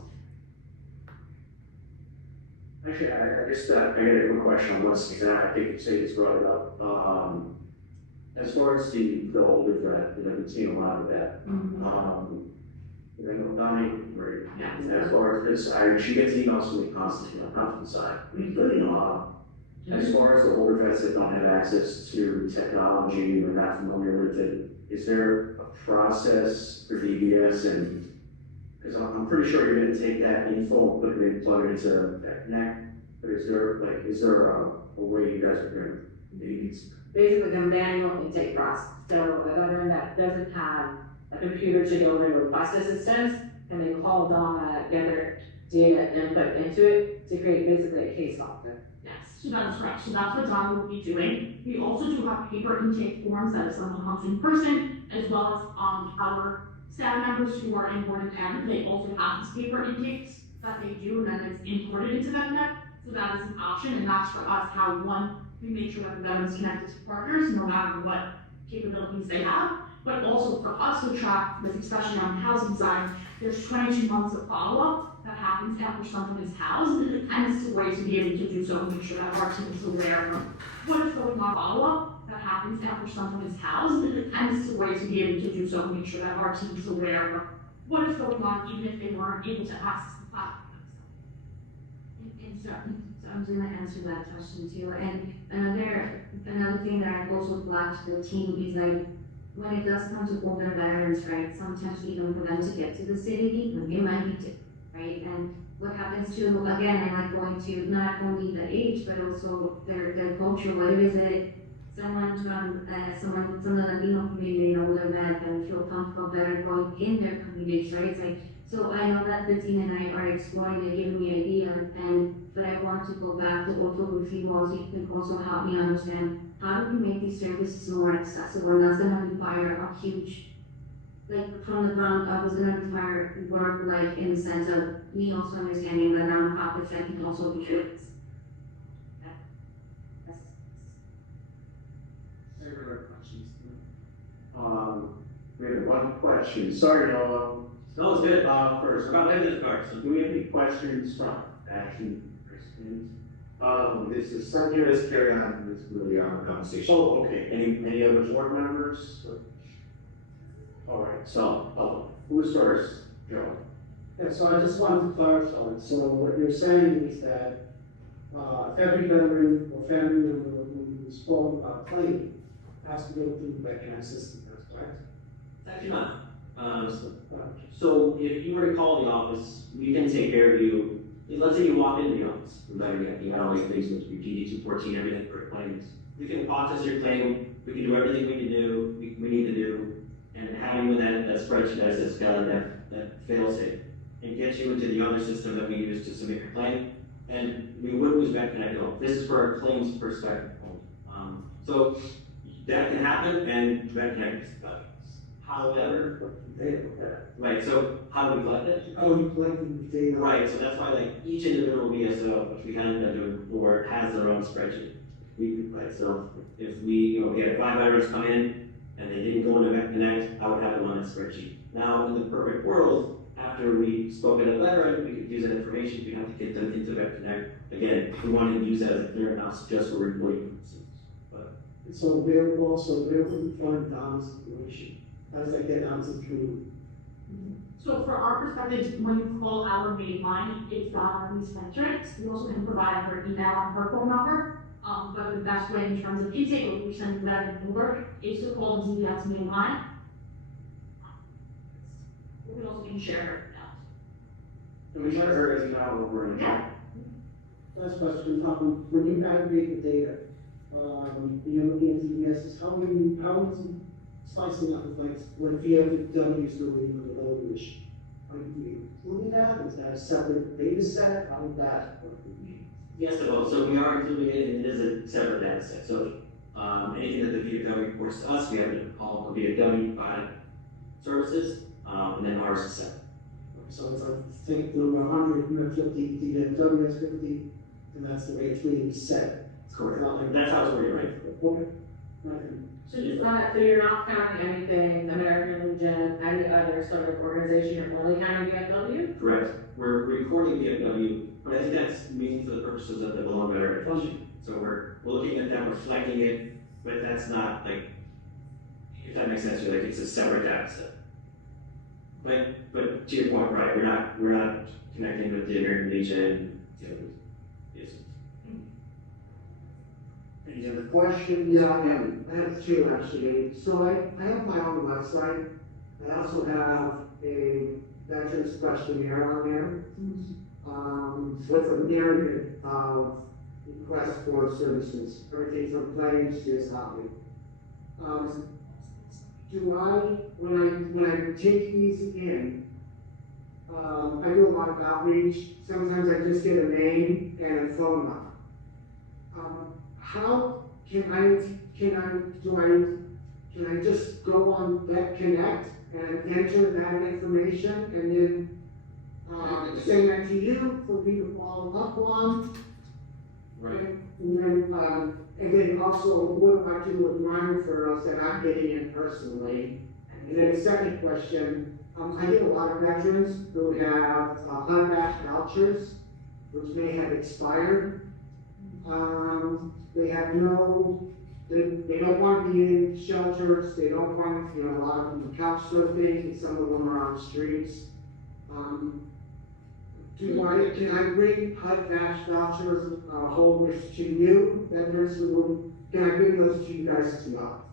Actually, I guess I got a quick question on one thing. I think you say it's brought it up. As far as the older vet, I've been seeing a lot of that. I know Donnie, right? As far as this, she gets emails from me constantly on the confidence side. As far as the older vets that don't have access to technology or not familiar with it, is there a process for DBS? And because I'm pretty sure you're going to take that info and plug it into that neck, but is there a way you guys are going to Basically, the manual intake process. So a veteran that doesn't have a computer to go and request assistance, and they call Donna, get their data input into it to create basically a case file. Yes, so that is correct. So that's what Donna will be doing. We also do have paper intake forms that if someone comes in person, as well as our staff members who are in board and parent, they also have these paper intakes that they do, and then it's imported into VetConnect. So that is an option, and that's for us how we make sure that the veterans connected to partners, no matter what capabilities they have. But also for us to track this, especially on the housing side, there's 22 months of follow-up that happens after someone is housed, and it's a way to be able to do so and make sure that our team is aware of what is going on. Follow-up that happens after someone is housed, and it's a way to be able to do so and make sure that our team is aware of what is going on, even if they weren't able to access the platform. So I'm gonna answer that question too. And another thing that I've also flagged to the team is, like, when it does come to older veterans, right, sometimes even for them to get to the city, it might be different, right? And what happens to, again, I like going to not only the age, but also their culture. What is it? Someone from the Latino community, an older vet, that feel comfortable better going in their communities, right? It's like, so I know that the team and I are exploring, they're giving me ideas, but I want to go back to also with you all, so you can also help me understand how do we make these services more accessible. And that's gonna require a huge, like, from the ground up, is gonna require work, like, in the sense of me also understanding the nonprofits that can also be good. We have one question. Sorry, Noah. No, it's good. First, about evidence cards. Do we have any questions from Action Christians? This is some here is carry on this really on the conversation. Oh, okay. Any other board members? All right. So, who's first? Joe. Yeah, so I just wanted to clarify. So what you're saying is that every veteran or family member who is claim has to go through the backend system, that's correct? It's actually not. So if you were to call the office, we can take care of you. Let's say you walk into the office, better yet, you had all these things with your DD 214, everything for claims. We can process your claim, we can do everything we can do, we need to do, and have you in that spreadsheet that says that fails it, and get you into the other system that we use to submit your claim, and we would lose Vet Connect. This is for a claims perspective. So that can happen, and Vet Connect is done. However, right, so how do we collect it? Oh, you collecting the data? Right, so that's why like each individual VSO, which we haven't been doing before, has their own spreadsheet. Right, so if we had 5 veterans come in and they didn't go into Vet Connect, I would have them on that spreadsheet. Now, in the perfect world, after we spoke to the veteran, we could use that information, we have to get them into Vet Connect. Again, we want to use that as a clearinghouse just for employee purposes. So where will we find Don's information? How does that get down to the So for our perspective, when you call our main line, it's these metrics. We also can provide her email and her phone number. But the best way in terms of intake, what we send that in work, is to call the DBS main line. We also can share her email. And we share her as email over in the chat. Last question, when you aggregate the data, you're looking at DBSs, how is it slicing up the things when VFW is doing the load issue? Are you including that? Is that a separate data set? How would that work? Yes, so we are including it, and it is a separate data set. So anything that the VFW reports to us, we have to call the VFW by services, and then ours is separate. So it's like, take the 100, you have 50, DFW has 50, and that's the way it's being set. Correct. That's how it's worded, right? Okay. So you're not counting anything, American Legion, any other sort of organization, you're only counting VFW? Correct. We're recording VFW, but I think that's mainly for the purposes of the below veteran function. So we're looking at them, reflecting it, but that's not like, if that makes sense, like it's a separate data set. But to your point, right, we're not connecting with the American Legion. Yes. Any other questions? Yeah, I have two actually. So I have my own website. I also have a veterans questionnaire on there. With a myriad of requests for services, everything from claims to housing. When I take these in, I do a lot of outreach. Sometimes I just get a name and a phone number. How can I just go on Vet Connect and enter that information and then send that to you for me to follow up on? Right. And then also, what do I do with my referrals that I'm getting in personally? And then the second question, I get a lot of veterans who have unmatched vouchers, which may have expired. They have they don't want to be in shelters, they don't want, a lot of them couch surfing, and some of them are on the streets. Can I bring unmatched vouchers holders to you, veterans can I bring those to you guys as well?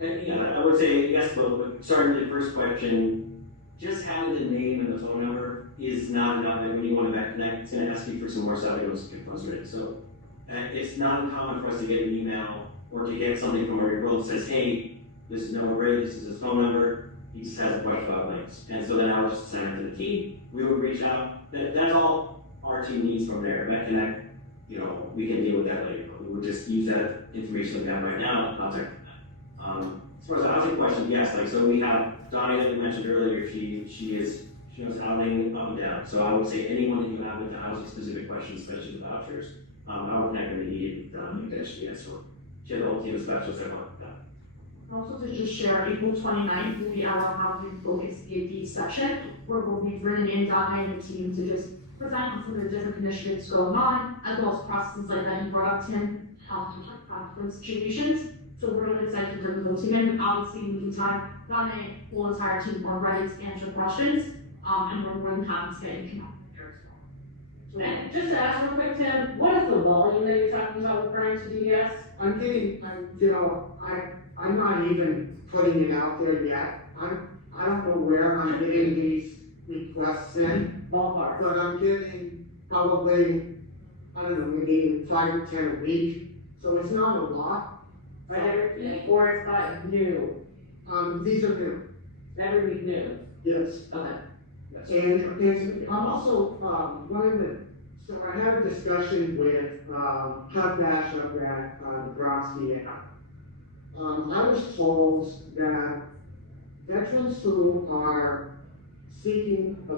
And I would say yes, but starting with the first question, just having the name and the phone number is not enough. And when you want to Vet Connect, it's going to ask you for some more stuff. It was frustrating. So it's not uncommon for us to get an email or to get something from our referral that says, hey, this is Noah Gray, this is his phone number, he just has a question about claims. And so then I would just send it to the team. We would reach out. That's all our team needs from there. Vet Connect, we can deal with that later. We would just use that information that we have right now and contact them. As far as the housing question, yes, so we have Donnie that we mentioned earlier, she knows housing up and down. So I would say anyone that you have with the housing specific questions, especially the vouchers, I would connect them immediately with Donnie that she has. So she has a whole team of specialists that work with that. Also to just share, April 29th will be our housing focus EAD session, where we'll be bringing in Donna and the team to just present on some of the different initiatives going on, as well as processes like that you brought up, Tim, for situations. So we're really excited to bring those in. Obviously, in the meantime, Donna and the whole entire team are ready to answer questions, and we're going to have to get connected there as well. And just to ask real quick, Tim, what is the volume that you're talking about referring to DBS? I'm getting, I'm not even putting it out there yet. I don't know where I'm getting these requests in, Ballpark. but I'm getting probably, I don't know, maybe 5 or 10 a week. So it's not a lot. Or it's not new, These are new. every week new. Yes. Okay. And I'm also, so I had a discussion with, Hub Bash up at, the Bronx VA. I was told that veterans who are seeking a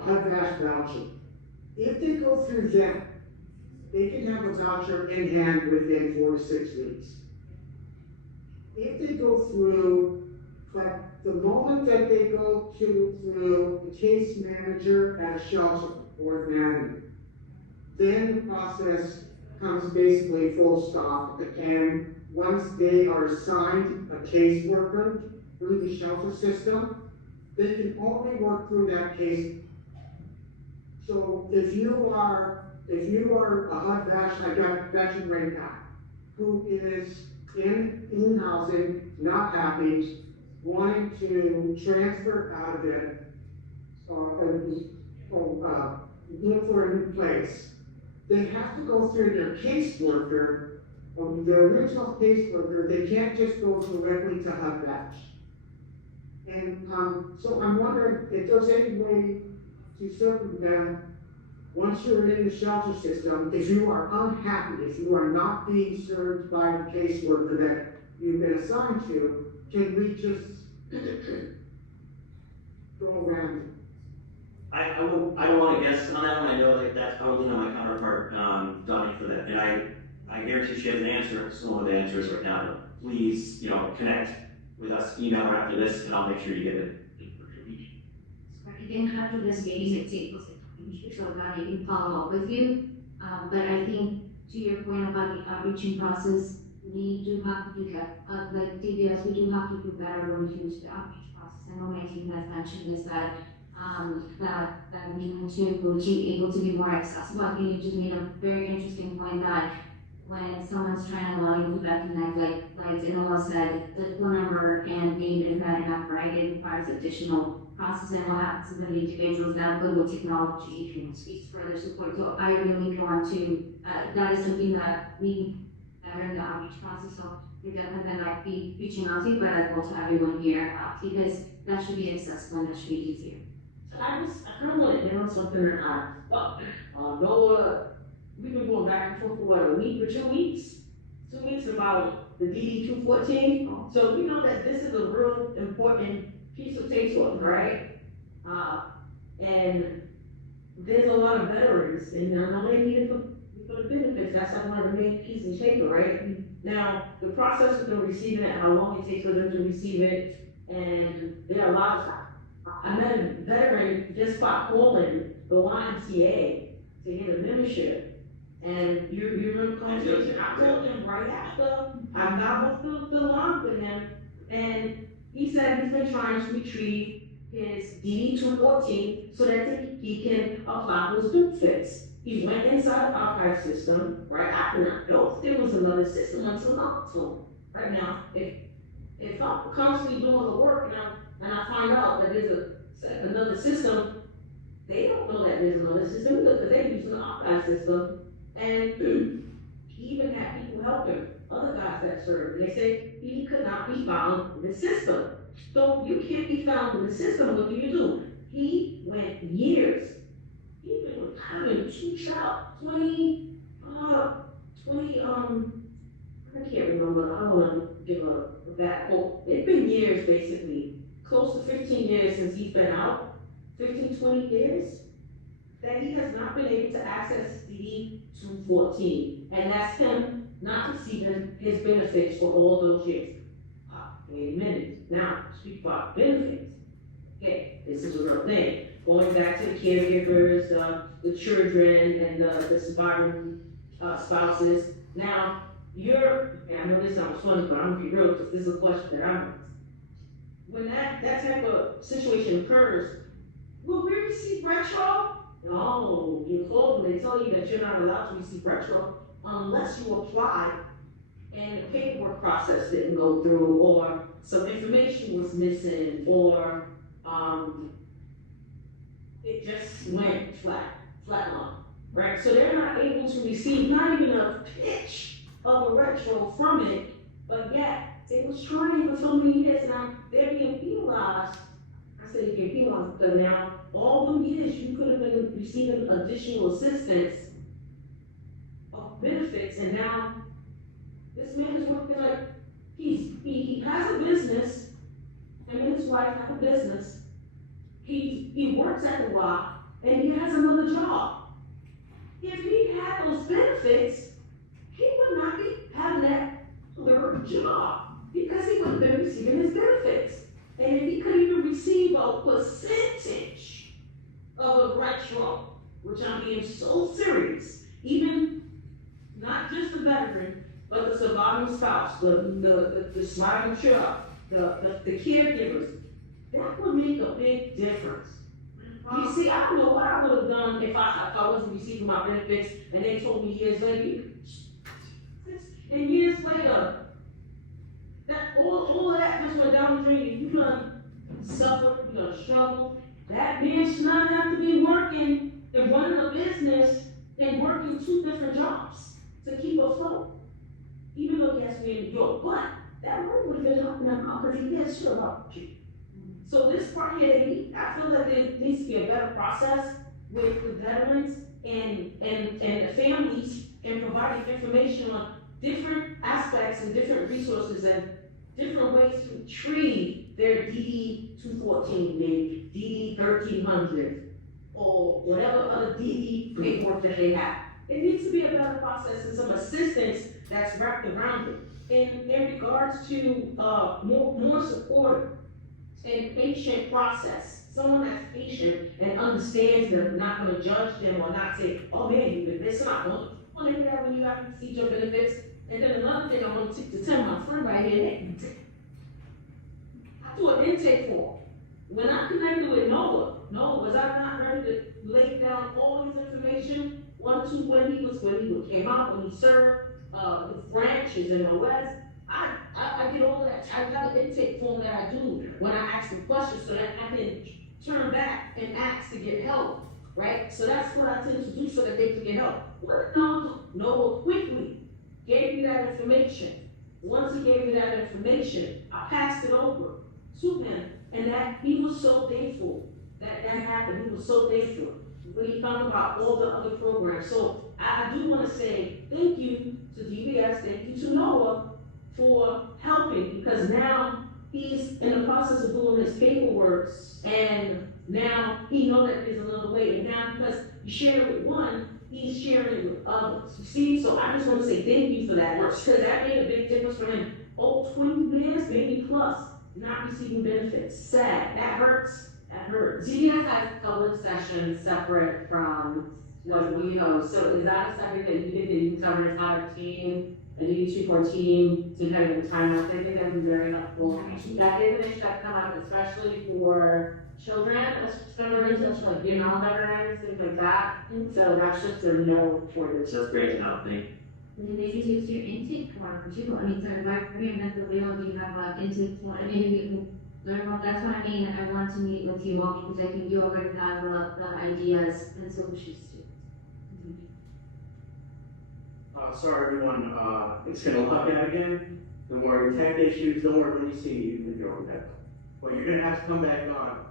HUD Bash voucher, if they go through them, they can have a voucher in hand within 4 to 6 weeks. If they go through, but the moment that they go through the case manager at a shelter or manager, then the process comes basically full stop. And once they are assigned a caseworker through the shelter system, they can only work through that case. So if you are a HUD Bash, I got a veteran right now, who is in housing, not happy, wanting to transfer out of it, look for a new place, they have to go through their caseworker, their original caseworker. They can't just go directly to HUD Bash. And so I'm wondering if there's any way to circumvent, once you're in the shelter system, if you are unhappy, if you are not being served by the caseworker that you've been assigned to, can we just go around? I don't want to guess on that one. I know that that's probably not my counterpart, Donnie, for that. And I guarantee she has an answer. Some of the answers right now. But please, connect with us, email her after this, and I'll make sure you get it. Again, after this meeting, so that I can follow up with you. But I think to your point about the outreaching process, we do have to do that. Like DBS, we do have to do better when it comes to the outreach process. I know my team has mentioned this, that we need to be able to be more accessible. I think you just made a very interesting point that when someone's trying to allow you to recognize, like Inola said, the phone number and name is not enough, right? It requires additional processing. What happens to the individuals that go with technology and speaks further support. So I really want to, that is something that we better in the outreach process. So we're definitely gonna be reaching out to you, but as well to everyone here, because that should be accessible and that should be easier. So I kind of want to hit on something that Noah, we've been going back and forth for what, a week or 2 weeks? 2 weeks about the DD 214. So we know that this is a real important piece of paper, right? And there's a lot of veterans, and I know they need it for the benefits. That's like one of the main pieces of paper, right? Now, the process of them receiving it, how long it takes for them to receive it, and there are a lot of. I met a veteran just by calling the YMCA to get a membership. And you remember conversation? I told him right after I got off the line with him, and he said he's been trying to retrieve his DD 214 so that he can apply for his benefits. He went inside the archive system, right? I did not know if there was another system until now. So right now, if I'm constantly doing the work and I find out that there's another system, they don't know that there's another system because they're using the archive system. And he even had people help him, other guys that served. They say he could not be found in the system. So you can't be found in the system. What do? He went years. He's been retiring 2 child, 20, I can't remember. I don't want to give a bad quote. It's been years, basically. Close to 15 years since he's been out. 15, 20 years. That he has not been able to access DD 214. And that's him not receiving his benefits for all those years. Wait a minute. Now, speak about benefits. Okay, this is a real thing. Going back to the caregivers, the children, and the surviving spouses. Now, I know this sounds funny, but I'm gonna be real because this is a question that I'm asking. When that type of situation occurs, will we receive retro? No, you call them, they tell you that you're not allowed to receive retro unless you apply and the paperwork process didn't go through, or some information was missing, or, it just went flatline, right? So they're not able to receive not even a pitch of a retro from it, but yet they was trying for so many years, and they're being penalized. I say you're being penalized, but now, all them years you could have been receiving additional assistance of benefits, and now this man is working like, he has a business, him and his wife have a business. He works at the Y, and he has another job. If he had those benefits, he would not be having that third job, because he would have been receiving his benefits. And if he could even receive a percentage of a retro, which I'm being so serious, even not just the veteran, but the surviving spouse, the surviving child, the caregivers, that would make a big difference. You see, I don't know what I would have done if I wasn't receiving my benefits and they told me years later. And years later, that all of that just went down the drain. You done suffer, you done struggle. That man should not have to be working and running a business and working 2 different jobs to keep afloat. Even though he has to be in New York, but that work would have been helping him out because he has shit about you. So this part here, I feel that there needs to be a better process with the veterans and the families in providing information on different aspects and different resources and different ways to treat their DD 214, maybe DD 1300, or whatever other DD paperwork that they have. It needs to be a better process and some assistance that's wrapped around it. In regards to more support and patient process, someone that's patient and understands them, not going to judge them or not say, oh man, you've been missing out. Well, you hear that when you haven't received your benefits. And then another thing I want to tell my friend right here, I do an intake form. When I connected with Noah, was I not ready to lay down all his information? 1, 2, when he came out, when he served, his branches in the West. I did all that. I got an intake form that I do when I ask them questions so that I can turn back and ask to get help, right? So that's what I tend to do so that they can get help. What Noah quickly gave me that information. Once he gave me that information, I passed it over to him, and that he was so thankful that happened. He was so thankful when he found about all the other programs. So I do want to say thank you to DBS, thank you to Noah for helping, because now he's in the process of doing his paperwork, and now he knows that there's another way. And now because you share it with one, he's sharing it with others. You see, so I just want to say thank you for that, because that made a big difference for him. 20 years, maybe plus, not receiving benefits. Sad. That hurts. That hurts. DBS has public sessions separate from what we host. So is that a subject that you think that you can cover as not a team, a DD 214, to kind of the timeline? I think that would be very helpful. That is an issue that come up, especially for children, especially like Vietnam veterans, things like that. So that's just a no for this. Just great to know, thank you. And then maybe use your intake form too. I mean, sorry, my mental bill, do you have an intake form? I mean, we can learn about, that's what I mean. I want to meet with you all because I think you already have the ideas and solutions too. Sorry everyone, it's gonna look at again. The more you tech issues, don't worry when you see you can deal with that. But you're gonna have to come back on.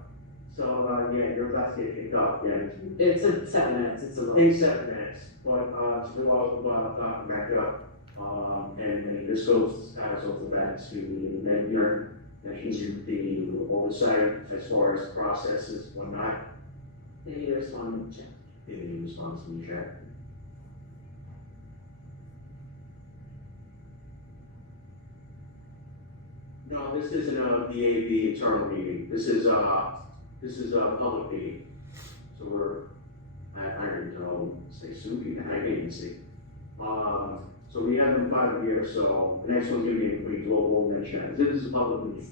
So, yeah, your class get picked up, yeah. It's 7 minutes, it's a little. In 7 minutes, but, so we'll all back up. And this goes as also back to the vendor, that gives you the oversight as far as processes, whatnot. They need to respond in the chat. They need to respond in the chat. No, this isn't a VAB internal meeting. This is a public meeting. So I didn't tell say Suki, I didn't see. So we have them 5 here. So the next one's gonna be between global and chat. This is a public meeting.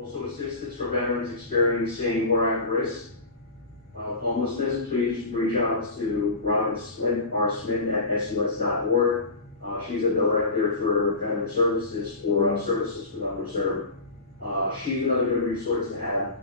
Also assistance for veterans experiencing or at risk homelessness, please reach out to Robin Smith, rsmith@sus.org. She's a director for veteran services for Services Without Reserve. She's another good resource to have.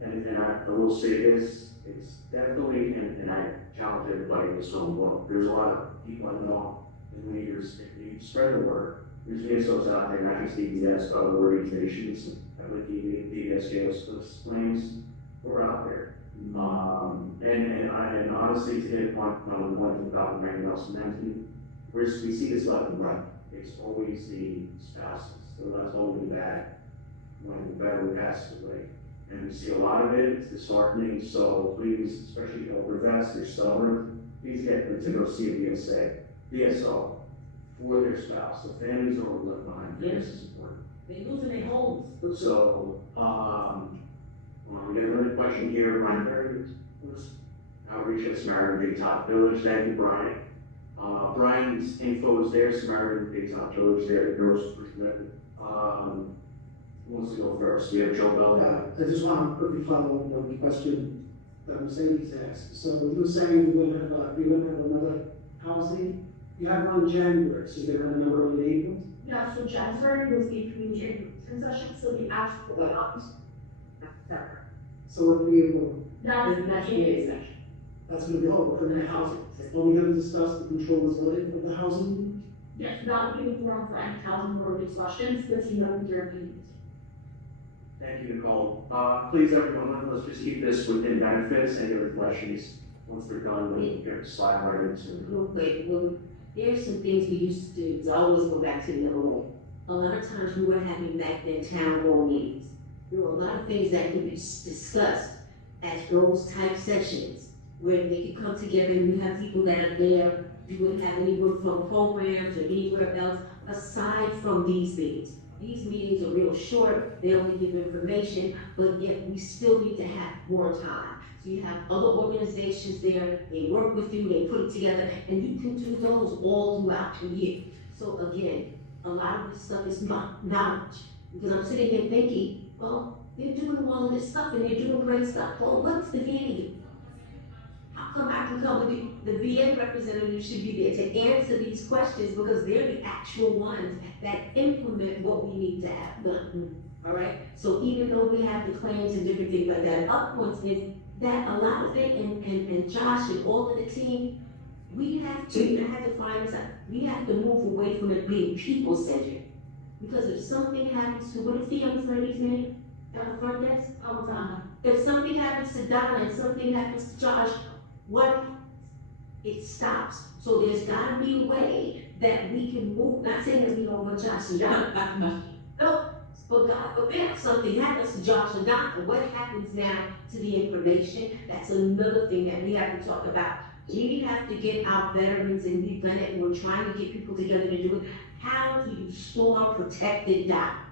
And I will say this, it's definitely, and I challenge everybody in this room, well, there's a lot of people I know and leaders, if you spread the word, there's VSOs out there, not just DBS, but other organizations, like DBS, jails, claims, we're out there. And honestly, to hit one of the ones about the Randy Nelson mentioned, we see this left and right. It's always the spouses, so that's holding back when the veteran passes away. And we see a lot of it, it's disheartening, so please, especially older vets, they're stubborn, please get them to go see a VSO for their spouse. The families are left behind, this is important. They losing their homes. So, we have another question here, Brian Berry, Outreach at Samaritan Big Top Village, thank you, Brian. Brian's info is there, Samaritan Big Top Village there, the girls' perspective. Who wants to go first? We have Joe Bell. I just want to quickly follow up on the question that Mercedes asked. So you were saying you're gonna have another housing, you have one in January, so you're gonna have another one in April? Yeah, so January was the community concession, so the actual So it'll be able, That's the community section. that's gonna be all for the housing. Are we gonna discuss the controllability of the housing? Yes, that would be the forum for any housing related questions, this is no European. Thank you, Nicole. Please, everyone, let's just keep this within benefits. Any other questions? Once we're done, we'll get slide right into. Real quick, well, there's some things we used to do, it's always go back to the other way. A lot of times we were having back then town hall meetings. There were a lot of things that could be discussed at those type sessions where they could come together and you have people that are there. You wouldn't have anywhere from programs or anywhere else aside from these things. These meetings are real short, they only give information, but yet we still need to have more time. So you have other organizations there, they work with you, they put it together, and you can do those all throughout the year. So again, a lot of this stuff is not knowledge. Because I'm sitting here thinking, well, they're doing all of this stuff and they're doing great stuff. Well, what's the VA? How come I can come with the VA representative should be there to answer these questions because they're the actual ones that implement what we need to have done. All right? So even though we have the claims and different things like that, up points is that a lot of it, and Josh and all of the team, we have to find this out. We have to move away from it being people-centered. Because if something happens to, what is the young lady's name? Down the front desk? If something happens to Donna and something happens to Josh, what? It stops. So there's gotta be a way that we can move, not saying that we don't want Josh and Donna. No, but God forbid something happens to Josh and Donna, what happens now to the information? That's another thing that we have to talk about. We have to get our veterans, and we've done it, and we're trying to get people together to do it. How do you store protected documents?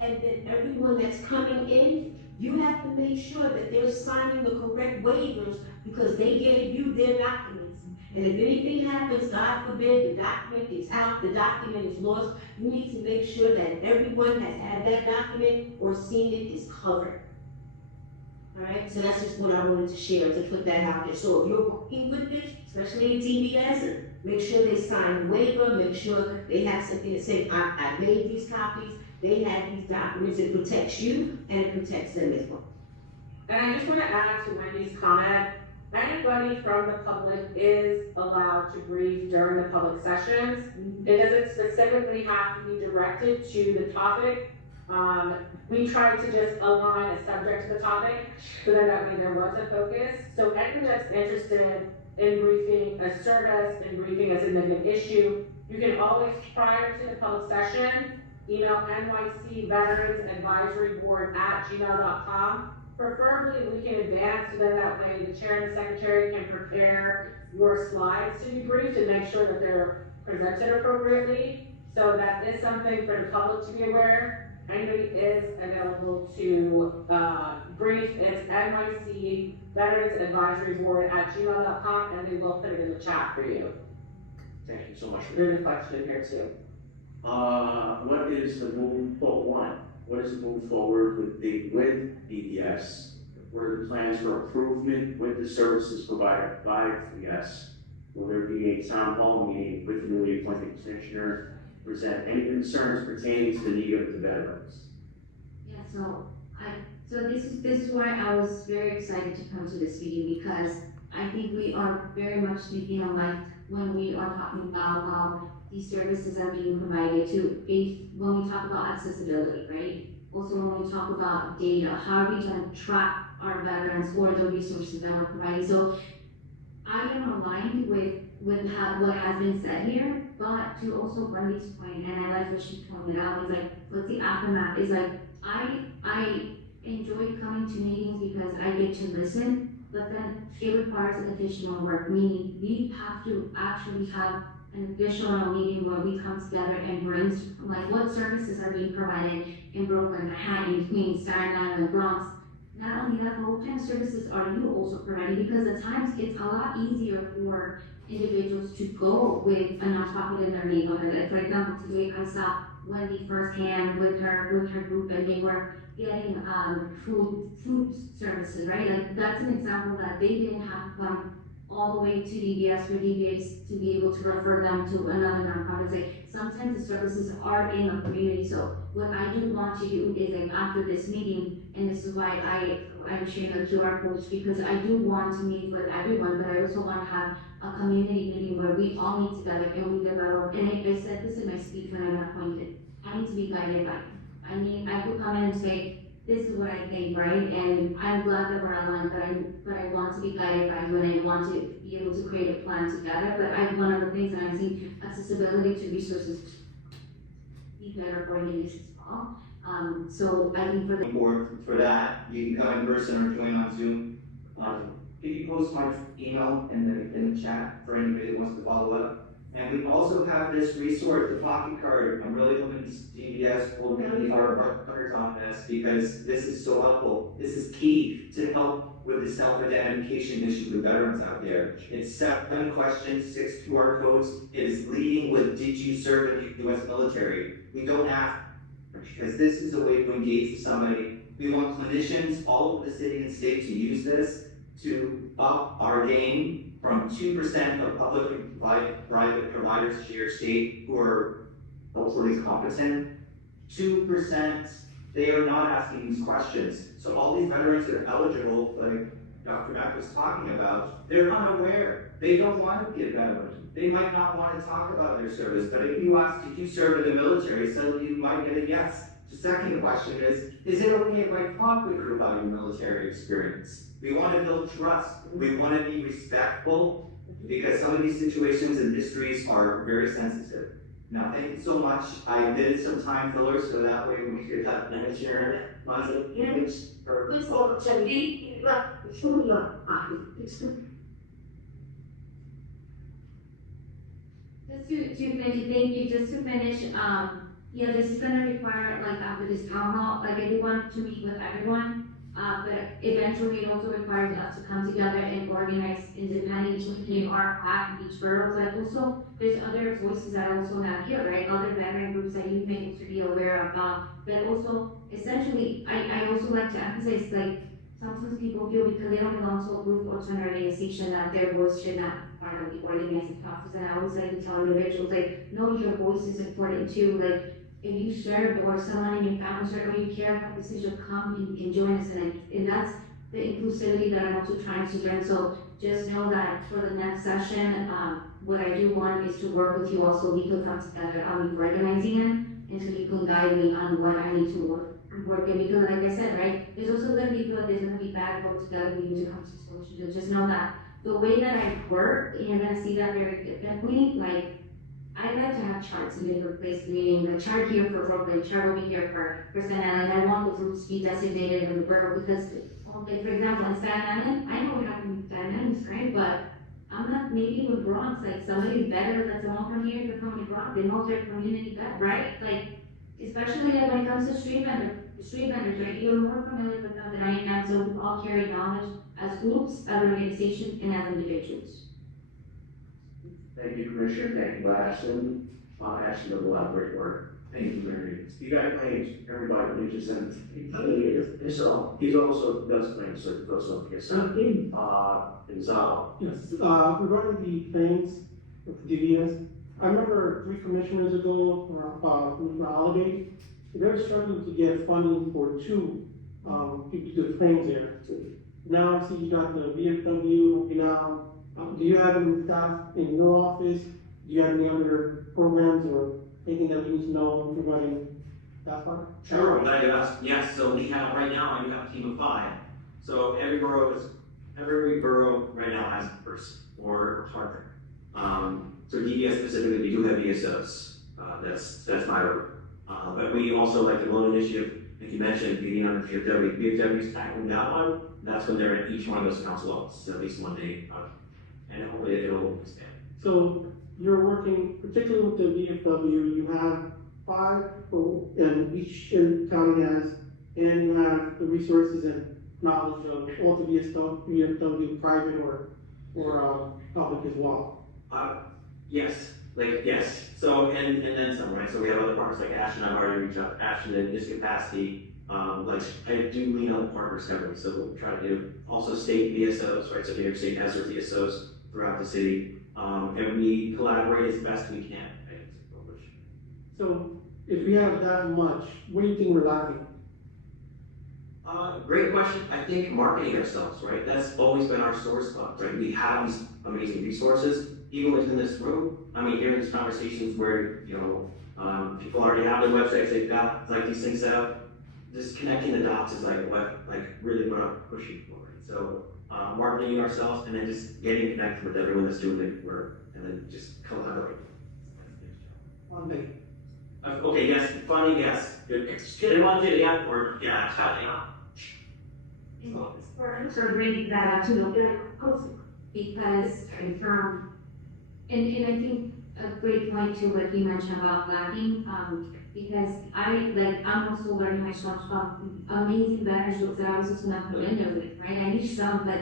And then everyone that's coming in, you have to make sure that they're signing the correct waivers because they gave you their documents. And if anything happens, God forbid, the document is out, the document is lost, you need to make sure that everyone has had that document or seen it is covered. All right, so that's just what I wanted to share, to put that out there. So if you're working with it, especially in DBS, make sure they sign the waiver, make sure they have something to say, I made these copies, they have these documents, it protects you and it protects them as well. And I just want to add to Wendy's comment, anybody from the public is allowed to brief during the public sessions. It doesn't specifically have to be directed to the topic. We tried to just align a subject to the topic so that way there was a focus. So anyone that's interested in briefing a service, in briefing a significant issue, you can always, prior to the public session, email nycveteransadvisoryboard@gmail.com. Preferably a week in advance, so that way the chair and the secretary can prepare your slides to be briefed and make sure that they're presented appropriately. So that is something for the public to be aware. Anybody is available to brief. It's nycveteransadvisoryboard@gmail.com, and we will put it in the chat for you. Thank you so much. There's a question here too. What is the move forward? What is the move forward with DBS were the plans for improvement with the services provided by VS? Will there be a town hall meeting with the newly appointed commissioner, present any concerns pertaining to the need of the veterans? Yeah, so this is why I was very excited to come to this meeting, because I think we are very much thinking alike when we are talking about how these services are being provided when we talk about accessibility, right? Also, when we talk about data, how are we going to track our veterans or the resources that we're providing? So I am aligned with what has been said here, but to also Brandy's point, and I like what she pointed out, is like, what's the aftermath? Is like, I enjoy coming to meetings because I get to listen, but then it requires an additional work, meaning we have to actually have an additional meeting where we come together and brainstorm, like what services are being provided in Brooklyn, Manhattan, Queens, Staten Island, Bronx. Not only that, but what kind of services are you also providing? Because at times it's a lot easier for individuals to go with a nonprofit in their neighborhood. Like, for example, today I saw Wendy firsthand with her group, and they were getting food services, right? Like, that's an example that they didn't have to come all the way to DBS for DBS to be able to refer them to another nonprofit. Like, sometimes the services are in the community. So what I do want to do is, like, after this meeting, and this is why I'm sharing the QR codes, because I do want to meet with everyone, but I also want to have a community meeting where we all meet together and we develop. And I said this in my speech when I'm appointed. I need to be guided by. I mean, I could come in and say, this is what I think, right? And I'm glad that we're aligned, but I want to be guided by you, and I want to be able to create a plan together. But one of the things that I'm seeing, accessibility to resources, be better coordinated as well. So I think For that, you can come in person or join on Zoom. Can you post my email in the chat for anybody that wants to follow up? And we also have this resource, the Pocket Card. I'm really hoping DBS will be our partners on this, because this is so helpful. This is key to help with the self-identification issue with veterans out there. It's 7 questions, 6 QR codes. It is leading with, did you serve in the U.S. military? We don't have, because this is a way to engage with somebody. We want clinicians all over the city and state to use this to up our game from 2% of public and private providers in your state who are hopefully competent. 2%, they are not asking these questions. So all these veterans that are eligible, like Dr. Mack was talking about, they're unaware. They don't want to be a veteran. They might not want to talk about their service, but if you ask, did you serve in the military, suddenly you might get a yes. The second question is it okay if I talk with you about your military experience? We want to build trust. We want to be respectful, because some of these situations and histories are very sensitive. Now, thank you so much. I did some time fillers, so that way we could have Commissioner Mazza image for. Just to finish, thank you, just to finish, yeah, this is gonna require, like, after this town hall, like, I do want to meet with everyone, but eventually it also requires us to come together and organize independently in our path in each borough. Like, also, there's other voices that are also not here, right? Other veteran groups that you may to be aware of, but also, essentially, I also like to emphasize, like, sometimes people feel because they don't belong to a group or to an organization that their voice should not be part of the organizing process. And I always like to tell individuals, like, no, your voice is important too. Like, if you serve or someone in your family serve or you care about this issue, come and join us. And that's the inclusivity that I'm also trying to bring. So just know that for the next session, what I do want is to work with you also. We could come together. I'll be organizing it, and so you can guide me on what I need to work in. Because like I said, right, there's also going to be good, there's going to be bad, but together we need to come to solutions. Just know that the way that I work, and you're going to see that very differently, like, I like to have charts in different places, meaning the chart here for Brooklyn, chart over here for Staten Island. I want the groups to be designated in the borough because, okay, for example, in Staten Island, I know what happened in Staten Island, right? But I'm not maybe with Bronx, like somebody better than someone from here, they're from Bronx, they know their community better, right? Like, especially when it comes to street vendors, right? You're more familiar with them than I am, so we all carry knowledge as groups, as organizations, and as individuals. Thank you, Commissioner. Thank you, Ashton. Ashton did a lot of great work. Thank you, Mary. You got claims, everybody, which is he's also does claims, so it goes up, yes, in Zao. Yes, regarding the claims with the DVS, I remember 3 commissioners ago, from the holidays, they were struggling to get funding for 2 people to do claims there. Now I see you got the VFW, now, do you have any staff in your office? Do you have any other programs or anything that we need to know regarding that part? Sure, I'm glad you asked. Yes, so we have, right now, we have a team of 5. So every borough right now has a person or a partner. So DVS specifically, we do have VSOs. That's my work. But we also, like the loan initiative, like you mentioned, being on the VFW is tackling that one. That's when they're at each one of those council offices at least one day, and hopefully it'll expand. So you're working particularly with the VFW, you have 5 people, and each county has, and you have the resources and knowledge of all the VFW, private or public as well. Yes. So, and then some, right? So we have other partners like Ashton, I've already reached out to Ashton in this capacity. Like I do lean on the partners heavily, so we'll try to do also state VSOs, right? So New York State has their VSOs throughout the city, and we collaborate as best we can. Right? So if we have that much, what do you think we're lacking? Great question. I think marketing ourselves, right? That's always been our sore spot, right? We have these amazing resources, even within this room. I mean, hearing these conversations where, people already have their websites, they've got like these things set up. Just connecting the dots is really what I'm pushing for, right? So, marketing ourselves and then just getting connected with everyone that's doing the work and then just collaborate. Funding. Okay, yes, funding, yes. They want to do the outward, yeah, shouting. For bringing that up to the post, because and I think a great point too, what you mentioned about lacking, because I'm also learning myself from amazing veterans that I was just not put in there with, right? I need some, but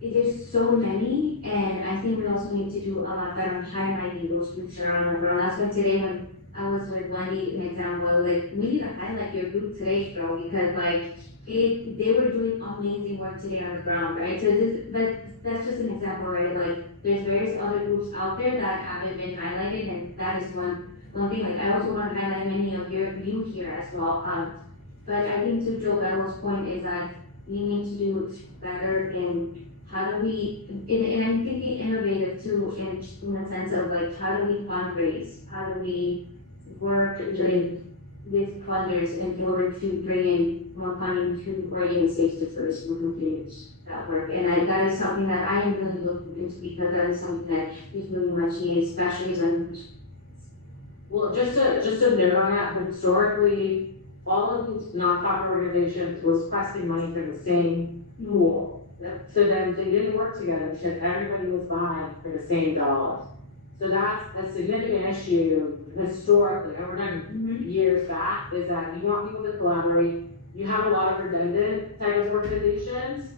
there's so many, and I think we also need to do a lot better on highlighting those groups around the world. That's why today when I was with Wendy, an example, we need to highlight your group today, bro, because they were doing amazing work today on the ground, right? So that's just an example, right? There's various other groups out there that haven't been highlighted, and that is one thing. I also want to highlight many of you here as well. But I think to Joe Bello's point is that we need to do better in how do we, and I'm thinking innovative too, in the sense of how do we fundraise? How do we work with funders in order to bring in more funding to organizations to first and continue that work. And that is something that I am really looking into, because that is something that is really much needed, especially when. Well, just to note on that, historically, all of these nonprofit organizations was requesting money for the same pool. So then they didn't work together because everybody was vying for the same dollars. So that's a significant issue historically, over years back, is that you want people to collaborate. You have a lot of redundant type of organizations.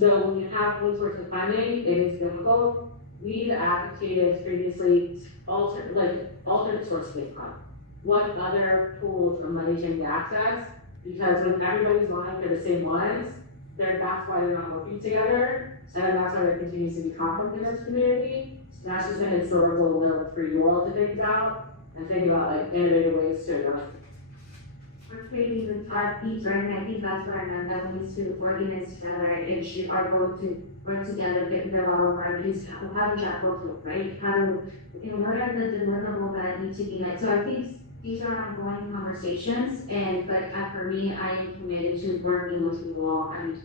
So when you have one source of funding, it is difficult. We've advocated previously alternate sources of funding. What other pools of money can we access? Because when everybody's vying for the same ones, that's why they're not working together, and that's why there continues to be conflict in this community. So that's just an historical will for you all to think about and think about innovative ways to We're creating the 5 Ps, right? And I think that's what I meant, that we need to organize together and should our goal to work together, get develop our views, how does that look, right? What are the deliverables that need to be met? So I think these are ongoing conversations, but for me, I am committed to working with you all and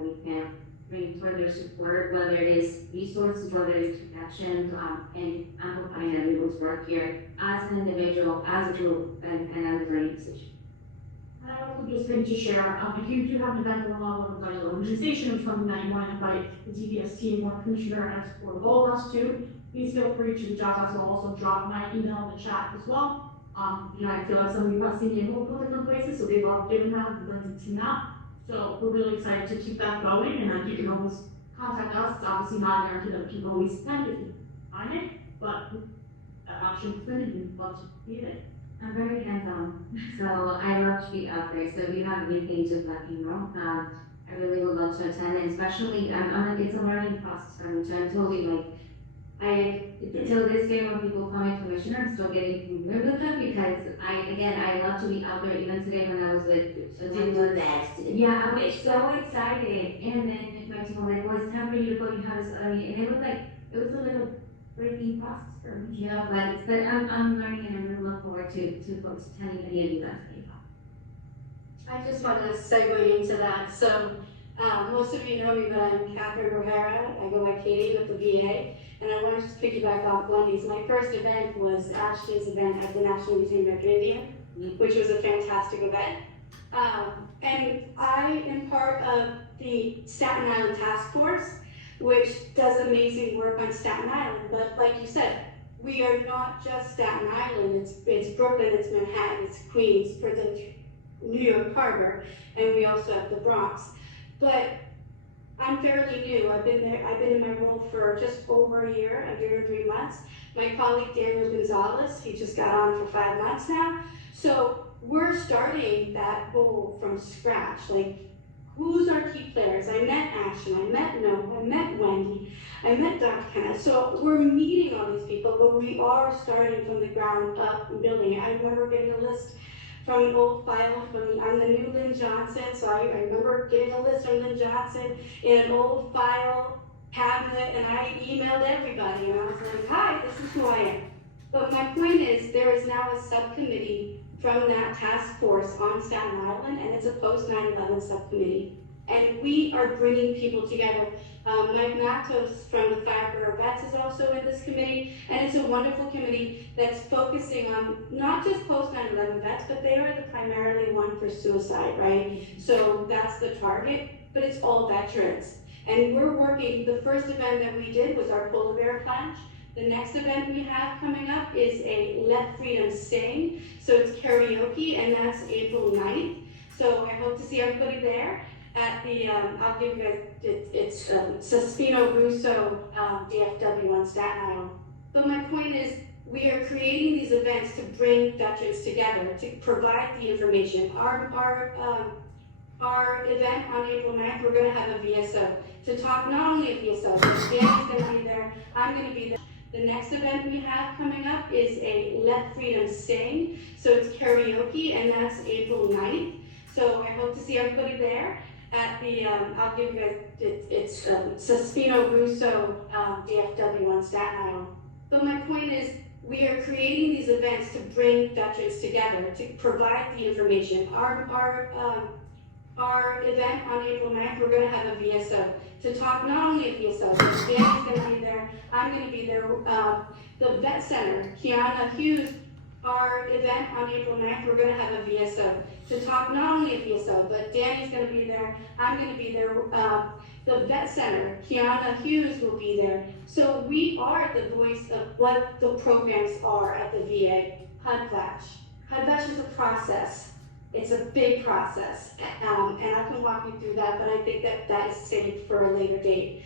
we can bring further support, whether it is resources, whether it's connections, and amplifying everyone's work here as an individual, as a group, and as an organization. And I also just think to share, if you do have an event going on with an organization or something that you want to invite the DVS team or commissioner and support all of us to, please feel free to reach out to us. I'll also drop my email in the chat as well. I feel like some of you have seen it in multiple different places, so they've all given that and blended the team out. So we're really excited to keep that going, and you can always contact us. It's obviously not a guarantee that we can always send it on it, but that option is good, and we'd love to be in it. I'm very hands-on, so I love to be out there. So if you have anything, just let me know. I really would love to attend, and especially it's a learning process for me. So I'm totally like, until this day when people call me commissioner, I'm still getting familiar with them because I love to be out there. Even today when I was with, do that. yeah, I was so excited. And then my team was like, well, it's time for you to go. You have this early, and it was like, it was a little breaking process for me, you know. But I'm learning, and I'm really looking forward to folks attending any of you guys. I just want to segue into that. So, most of you know me, but I'm Catherine Rivera. I go by Katie with the VA. And I want to just piggyback off Wendy's. My first event was Ashton's event at the National Museum of India, which was a fantastic event. And I am part of the Staten Island Task Force, which does amazing work on Staten Island. But like you said, we are not just Staten Island. It's Brooklyn, it's Manhattan, it's Queens for the New York Harbor, and we also have the Bronx. But I'm fairly new. I've been in my role for just over a year, 3 months. My colleague Daniel Gonzalez, he just got on for 5 months now. So we're starting that role from scratch. Like, who's our key players? I met Ashton, I met Noah, I met Wendy, I met Dr. Kenneth. So we're meeting all these people, but we are starting from the ground up and building it. I remember getting a list from an old file I'm the new Lynn Johnson, so I remember getting a list from Lynn Johnson in an old file cabinet, and I emailed everybody, and I was like, hi, this is who I am. But my point is, there is now a subcommittee from that task force on Staten Island, and it's a post 9/11 subcommittee. And we are bringing people together. Mike Matos from the Fireborough Vets is also in this committee, and it's a wonderful committee that's focusing on not just post 9/11 vets, but they are the primarily one for suicide, right? So that's the target, but it's all veterans. And we're working, the first event that we did was our polar bear plunge. The next event we have coming up is a Let Freedom Sing. So it's karaoke, and that's April 9th. So I hope to see everybody there at the, I'll give you guys, it's Suspino Russo DFW on Staten Island. But my point is, we are creating these events to bring veterans together, to provide the information. Our event on April 9th, we're gonna have a VSO to talk not only a VSO, but Danny's gonna be there, I'm gonna be there. The next event we have coming up is a Let Freedom Sing. So it's karaoke, and that's April 9th. So I hope to see everybody there at the, I'll give you guys, it's Suspino Russo DFW on Staten Island. But my point is, we are creating these events to bring veterans together, to provide the information. Our event on April 9th, we're gonna have a VSO to talk not only a VSO, but Danny's gonna be there, I'm gonna be there, the Vet Center, Kiana Hughes, our event on April 9th, we're gonna have a VSO to talk not only a VSO, but Danny's gonna be there, I'm gonna be there, the Vet Center, Kiana Hughes will be there. So we are the voice of what the programs are at the VA. HUD-VASH. HUD-VASH is a process. It's a big process, and I can walk you through that, but I think that is saved for a later date.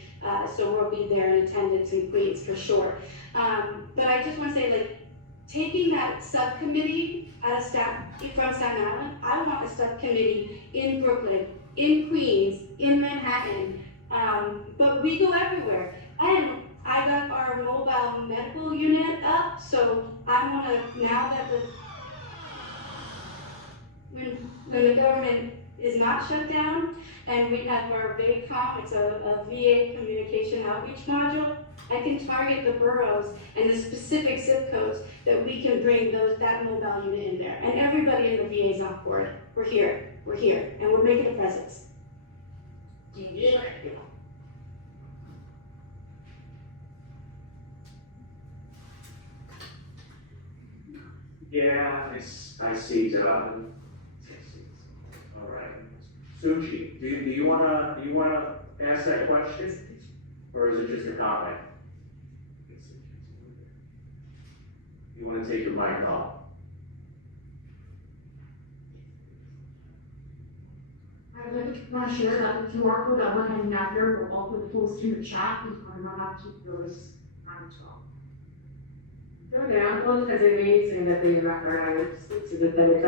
So we'll be there in attendance in Queens for sure. But I just want to say, like, taking that subcommittee from Staten Island, I want a subcommittee in Brooklyn, in Queens, in Manhattan, but we go everywhere. And I got our mobile medical unit up, so I want to, now that when the government is not shut down, and we have our VACOM, it's a VA communication outreach module, I can target the boroughs and the specific zip codes that we can bring that mobile unit in there. And everybody in the VA is on board. We're here, and we're making a presence. Yeah. Yeah, I see that. All right. Suchi, do you wanna ask that question? Or is it just a comment? You wanna take your mic off? I would want to share that the QR code that we're handing out here will also post in the chat. We might have to do this as well. Go down, well, because they may say that they are, to defend it,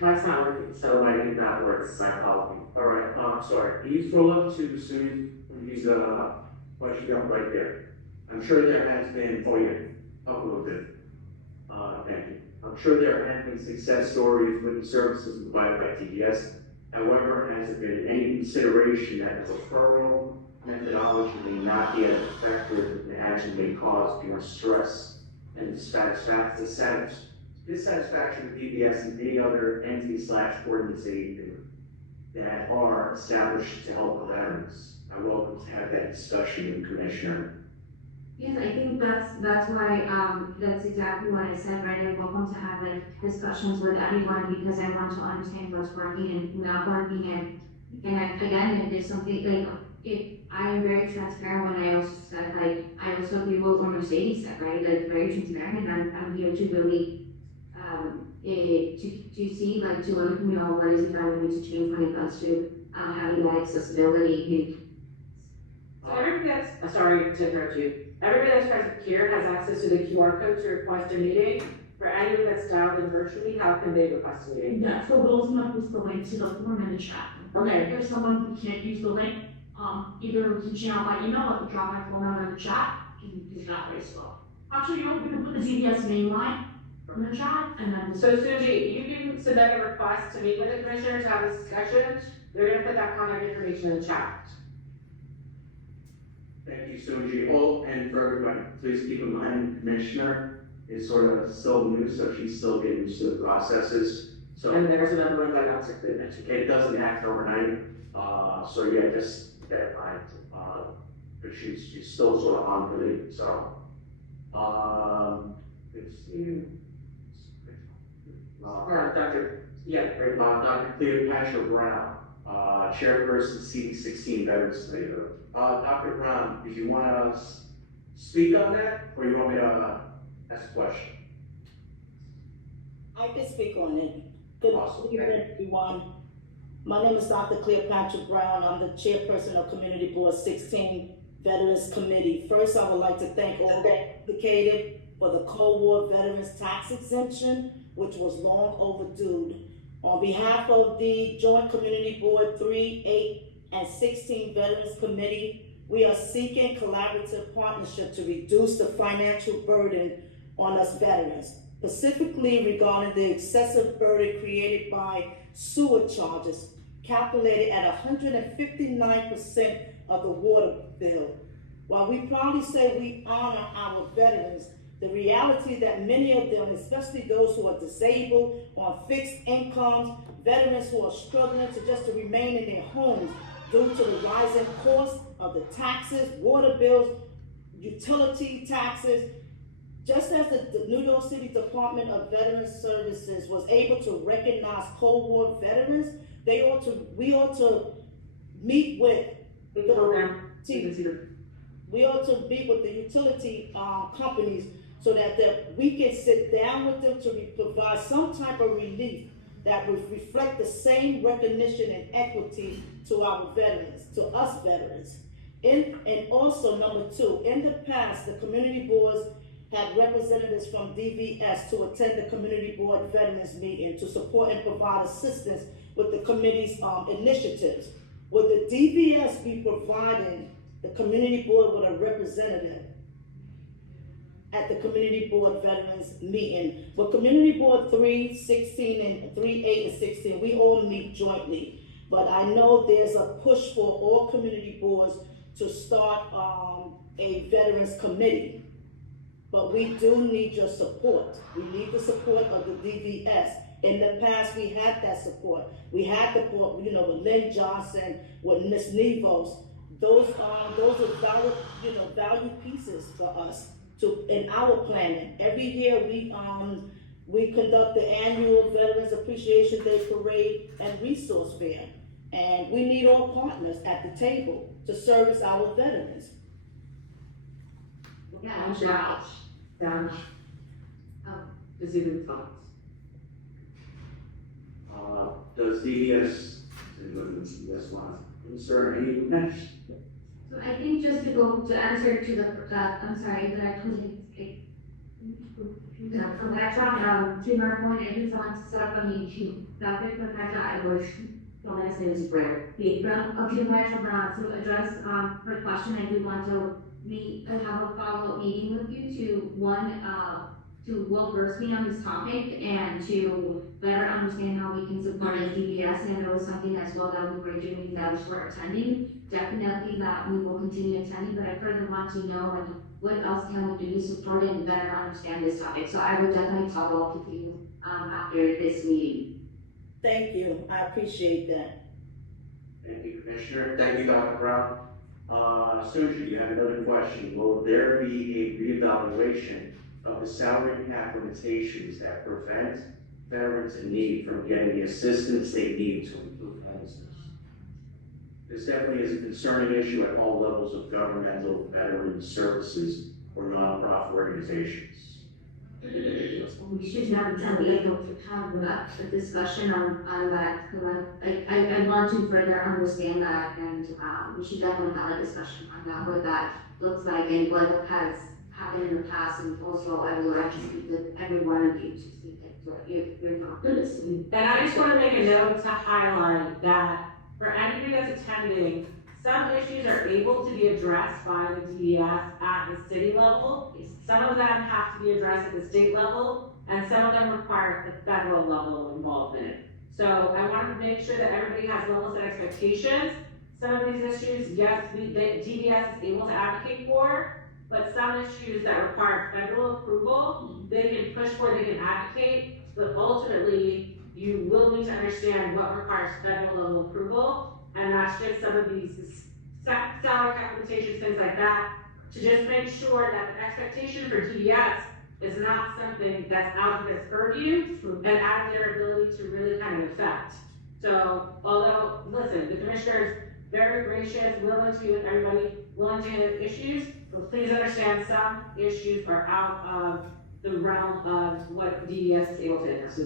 that's not working. So I did not work, my apologies. All right, sorry, can you scroll up to Susan, use question up right there. I'm sure there has been, oh yeah, up a little bit. Thank you. I'm sure there have been success stories with the services provided by TDS. However, has there been any consideration that the referral methodology may not be as effective and actually may cause more stress and dissatisfaction with DBS and any other entity/organization that are established to help the veterans? I'm welcome to have that discussion with Commissioner. Yes, I think that's why, that's exactly what I said, right? I'm welcome to have like discussions with everyone because I want to understand what's working and not working and again, if there's something like, if I am very transparent when I also said like, I also agree with what Mercedes said, right? Like very transparent and I'm here to really, to see like, to let me know what is it that we need to change when it comes to, having that accessibility. So everybody that's, sorry to interrupt you, everybody that's present here has access to the QR code to request a meeting. For anyone that's dialed in virtually, how can they request a meeting? Yeah, so those numbers the link to the form in the chat. Okay. If there's someone who can't use the link, either reaching out by email or drop my phone number in the chat, you can do that way as well. Actually, you know, we can put the ZBS main line in the chat and then. So Suji, you can submit a request to meet with the commissioners to have a discussion. They're gonna put that contact information in the chat. Thank you, Suji. Oh, and for everybody, please keep in mind, Commissioner is sort of still new, so she's still getting used to the processes. So And there's another one that got to it doesn't happen overnight. So yeah, just that mind. But she's still sort of on the lead. So, Dr. Cleopatra Brown, Chairperson CD16 Veterans Committee. Dr. Brown, did you want to speak on that, or you want me to ask a question? I can speak on it. Good evening, everyone. My name is Dr. Cleopatra Brown. I'm the chairperson of Community Board 16 Veterans Committee. First, I would like to thank all that advocated for the Cold War Veterans Tax Exemption, which was long overdue. On behalf of the Joint Community Board 3, 8, and 16 Veterans Committee, we are seeking collaborative partnership to reduce the financial burden on us veterans, specifically regarding the excessive burden created by sewer charges, calculated at 159% of the water bill. While we proudly say we honor our veterans, the reality that many of them, especially those who are disabled, on fixed incomes, veterans who are struggling to remain in their homes due to the rising cost of the taxes, water bills, utility taxes. Just as the New York City Department of Veterans Services was able to recognize Cold War veterans, we ought to meet with the utility companies so that we can sit down with them to provide some type of relief that would reflect the same recognition and equity to our veterans, to us veterans. And also, number two, in the past, the community boards had representatives from DVS to attend the community board veterans meeting to support and provide assistance with the committee's initiatives. Would the DVS be providing the community board with a representative at the community board veterans meeting? But community board 3, 16, and 3, 8, and 16, we all meet jointly. But I know there's a push for all community boards to start a veterans committee. But we do need your support. We need the support of the DVS. In the past, we had that support. We had the support, with Lynn Johnson, with Ms. Nevos. Those are value pieces for us in our planning. Every year we conduct the annual Veterans Appreciation Day Parade and Resource Fair. And we need all partners at the table to service our veterans. Yeah, does it even thoughts? Does DVS, is there any next? So I think just to answer to the, I'm sorry, that I couldn't. Então, congratulations, primeiro point, every time start from you, Dr. Professor Bush, is rare. To address, her question, I do want to have a follow-up meeting with you to, one, to well verse me on this topic and to better understand how we can support as DBS, and it was something as well that we were doing that was for attending. Definitely that we will continue attending, but I further want to know like what else can we do to support it and better understand this topic. So I will definitely follow up with you after this meeting. Thank you, I appreciate that. Thank you, Commissioner. Thank you, Dr. Brown. Suji, you have another question. Will there be a reevaluation of the salary cap limitations that prevent veterans in need from getting the assistance they need to improve homelessness? This definitely is a concerning issue at all levels of governmental veteran services or nonprofit organizations. We should not be able to have a discussion on that, I want to further understand that, and we should definitely have a discussion on that, what that looks like and what has happened in the past, and also I would like to speak with every one of you to speak to your confidence. And I just want to make a note to highlight that for anybody that's attending, some issues are able to be addressed by the DES at the city level. Some of them have to be addressed at the state level, and some of them require the federal level involvement. So I wanted to make sure that everybody has levels of expectations. Some of these issues, yes, DES is able to advocate for, but some issues that require federal approval, they can push for, they can advocate, but ultimately, you will need to understand what requires federal level approval, and that's just some of these salary cap limitations, things like that, to just make sure that the expectation for DES is not something that's out of its purview and out of their ability to really kind of affect. So, although, listen, the commissioner is very gracious, willing to meet with everybody, willing to handle issues, but please understand some issues are out of the realm of what DES is able to address.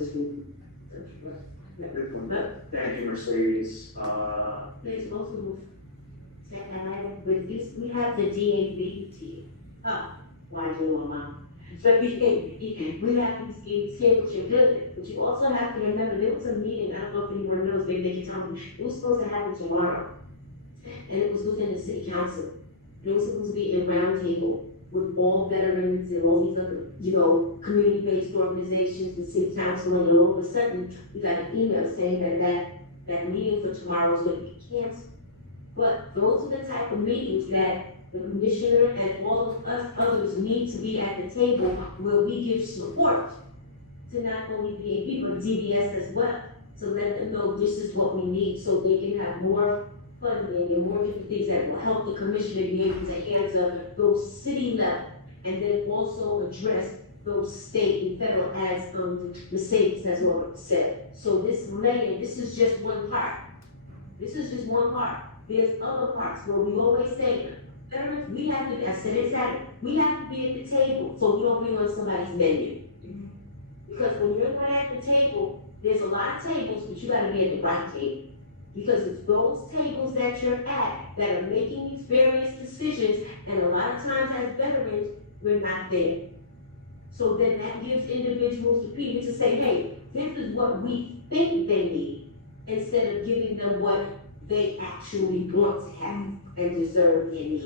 Thank you, Mercedes. There's also, with this, we have the DAB team. Why do you want? But we have these schedules you're good, but you also have to remember there was a meeting, I don't know if anyone knows, maybe they can tell me, it was supposed to happen tomorrow. And it was within the city council. It was supposed to be a round table with all veterans and all these other, community-based organizations, the city council, and all of a sudden, we got an email saying that meeting for tomorrow is going to be canceled. But those are the type of meetings that the commissioner and all of us others need to be at the table where we give support to not only VAB, but DBS as well, to let them know this is what we need so they can have more funding and more different things that will help the commissioner be able to answer those city level, and then also address those state and federal, as Mercedes has already said. So this is just one part. This is just one part. There's other parts where we always say, veterans, we have to, I said it Saturday, we have to be at the table so we don't bring on somebody's menu. Because when you're not at the table, there's a lot of tables, but you gotta be at the right table. Because it's those tables that you're at that are making these various decisions, and a lot of times as veterans, we're not there. So then that gives individuals the people to say, hey, this is what we think they need, instead of giving them what they actually want to have and deserve and need.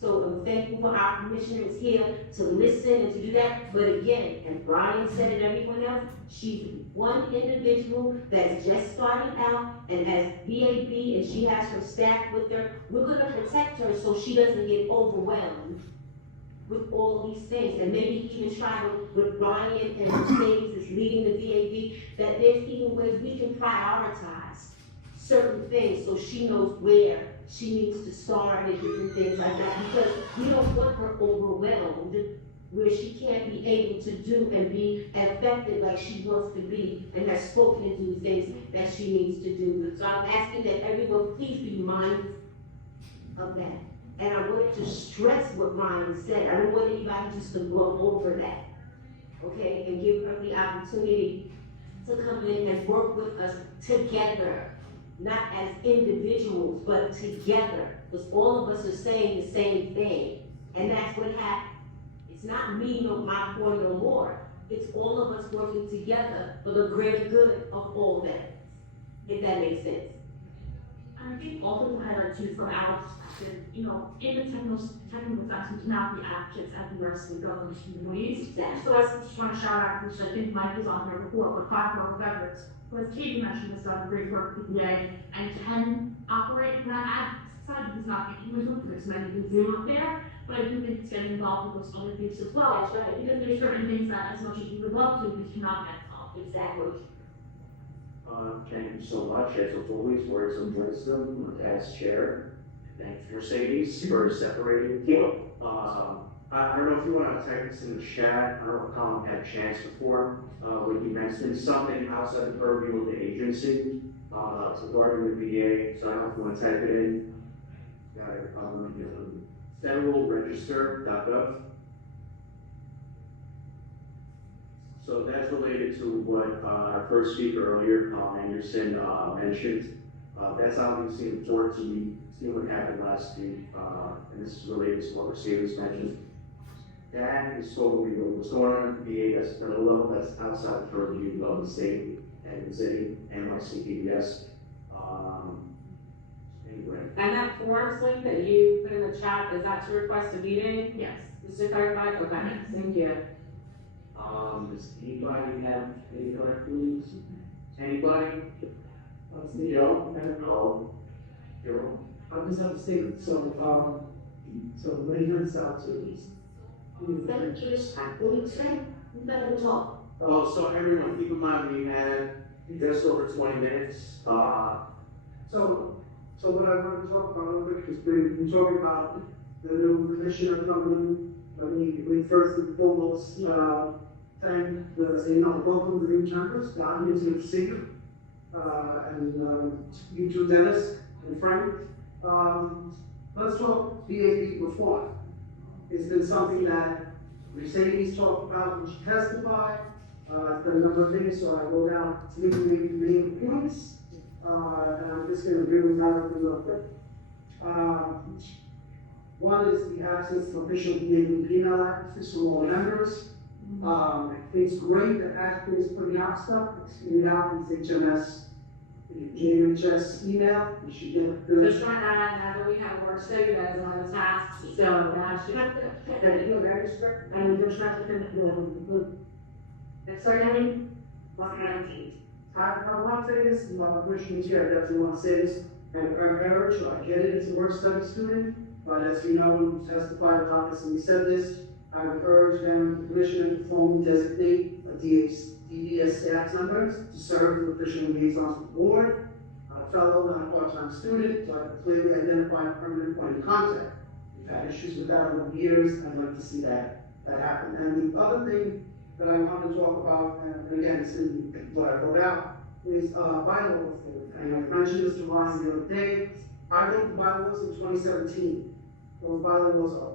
So I'm thankful for our commissioners here to listen and to do that. But again, and Brian said and everyone else, she's one individual that's just starting out, and as VAB and she has her staff with her, we're gonna protect her so she doesn't get overwhelmed with all these things. And maybe even try with Brian and Mercedes is leading the VAB, that there's even ways we can prioritize certain things so she knows where she needs to start and different things like that, because we don't want her overwhelmed where she can't be able to do and be effective like she wants to be and has spoken and do things that she needs to do. So I'm asking that everyone please be mindful of that. And I wanted to stress what Ryan said. I don't want anybody just to blow over that, okay? And give her the opportunity to come in and work with us together. Not as individuals, but together, because all of us are saying the same thing, and that's what happened. It's It's not me, no, my boy, no more. It's all of us working together for the greater good of all that, if that makes sense. And I think also to highlight too, from our perspective, you know, in the technical sector, we cannot be advocates at the rest of the government communities. So I just want to shout out, which I think Mike was on there before, but Five Veterans, who, as Katie mentioned, has done great work with PPA and can operate from that advocacy side. He's not getting wisdom, there's many who do out there, but I do think it's getting involved with those other things as well. That's right. Because there's certain things that, as much as we would love to, we cannot get involved. Exactly. Thank you so much, as always, words of wisdom as chair. Thank you, Mercedes, for separating the team. I don't know if you want to type this in the chat. I don't know if Colin had a chance before, when you mentioned something outside the purview of the agency, regarding the VA, so I don't know if you want to type it in. Got it, federalregister.gov. So that's related to what our first speaker earlier, Colin Anderson, mentioned. That's obviously important to me, see what happened last week, and this is related to what Mercedes mentioned. That is totally what's going on in the VA, that's at a level that's outside the purview of the state and the city and NYC anyway. And that forms link that you put in the chat, is that to request a meeting? Yes. Is it clarified? Okay, thank you. Does anybody have any questions? Anybody? Yo. Yo. I just have a statement, so when you're in South Jersey. Better just, what you say, you better talk. Oh, so everyone, keep in mind, we had just over 20 minutes. So what I want to talk about a little bit is we're talking about the new commissioner coming in. We first and foremost, thank welcome the new members, the audience of Singer, and you two, Dennis and Frank. Let's talk VAB reform. It's been something that Mercedes talked about when she testified. I've done a number of things, so I go down to the main points, and I'm just going to really narrow them real quick. One is the absence of official VAB email addresses from all members. It's great that ASPE is putting out stuff. It's putting out these JHS email. You should get the. Just trying to add, now that we have work study, that is one of the tasks, so now should, that you're very strict, and you're trying to, Sorry, I mean, I want to say this, and my Commissioner's here, I definitely want to say this, and I urge you, I get it, it's a work study student, but as you know, we testified about this and we said this, I would urge them, the Commissioner to formally designate a DDS staff member to serve as official liaisons with the board, a fellow, not a part-time student, so I can clearly identify a permanent point of contact. We've had issues with that over the years, I'd like to see that happen. And the other thing that I want to talk about, and again, it's in what I wrote out, is bylaw reform. And I mentioned this to Ryan the other day. I wrote the bylaws in 2017. Those bylaws are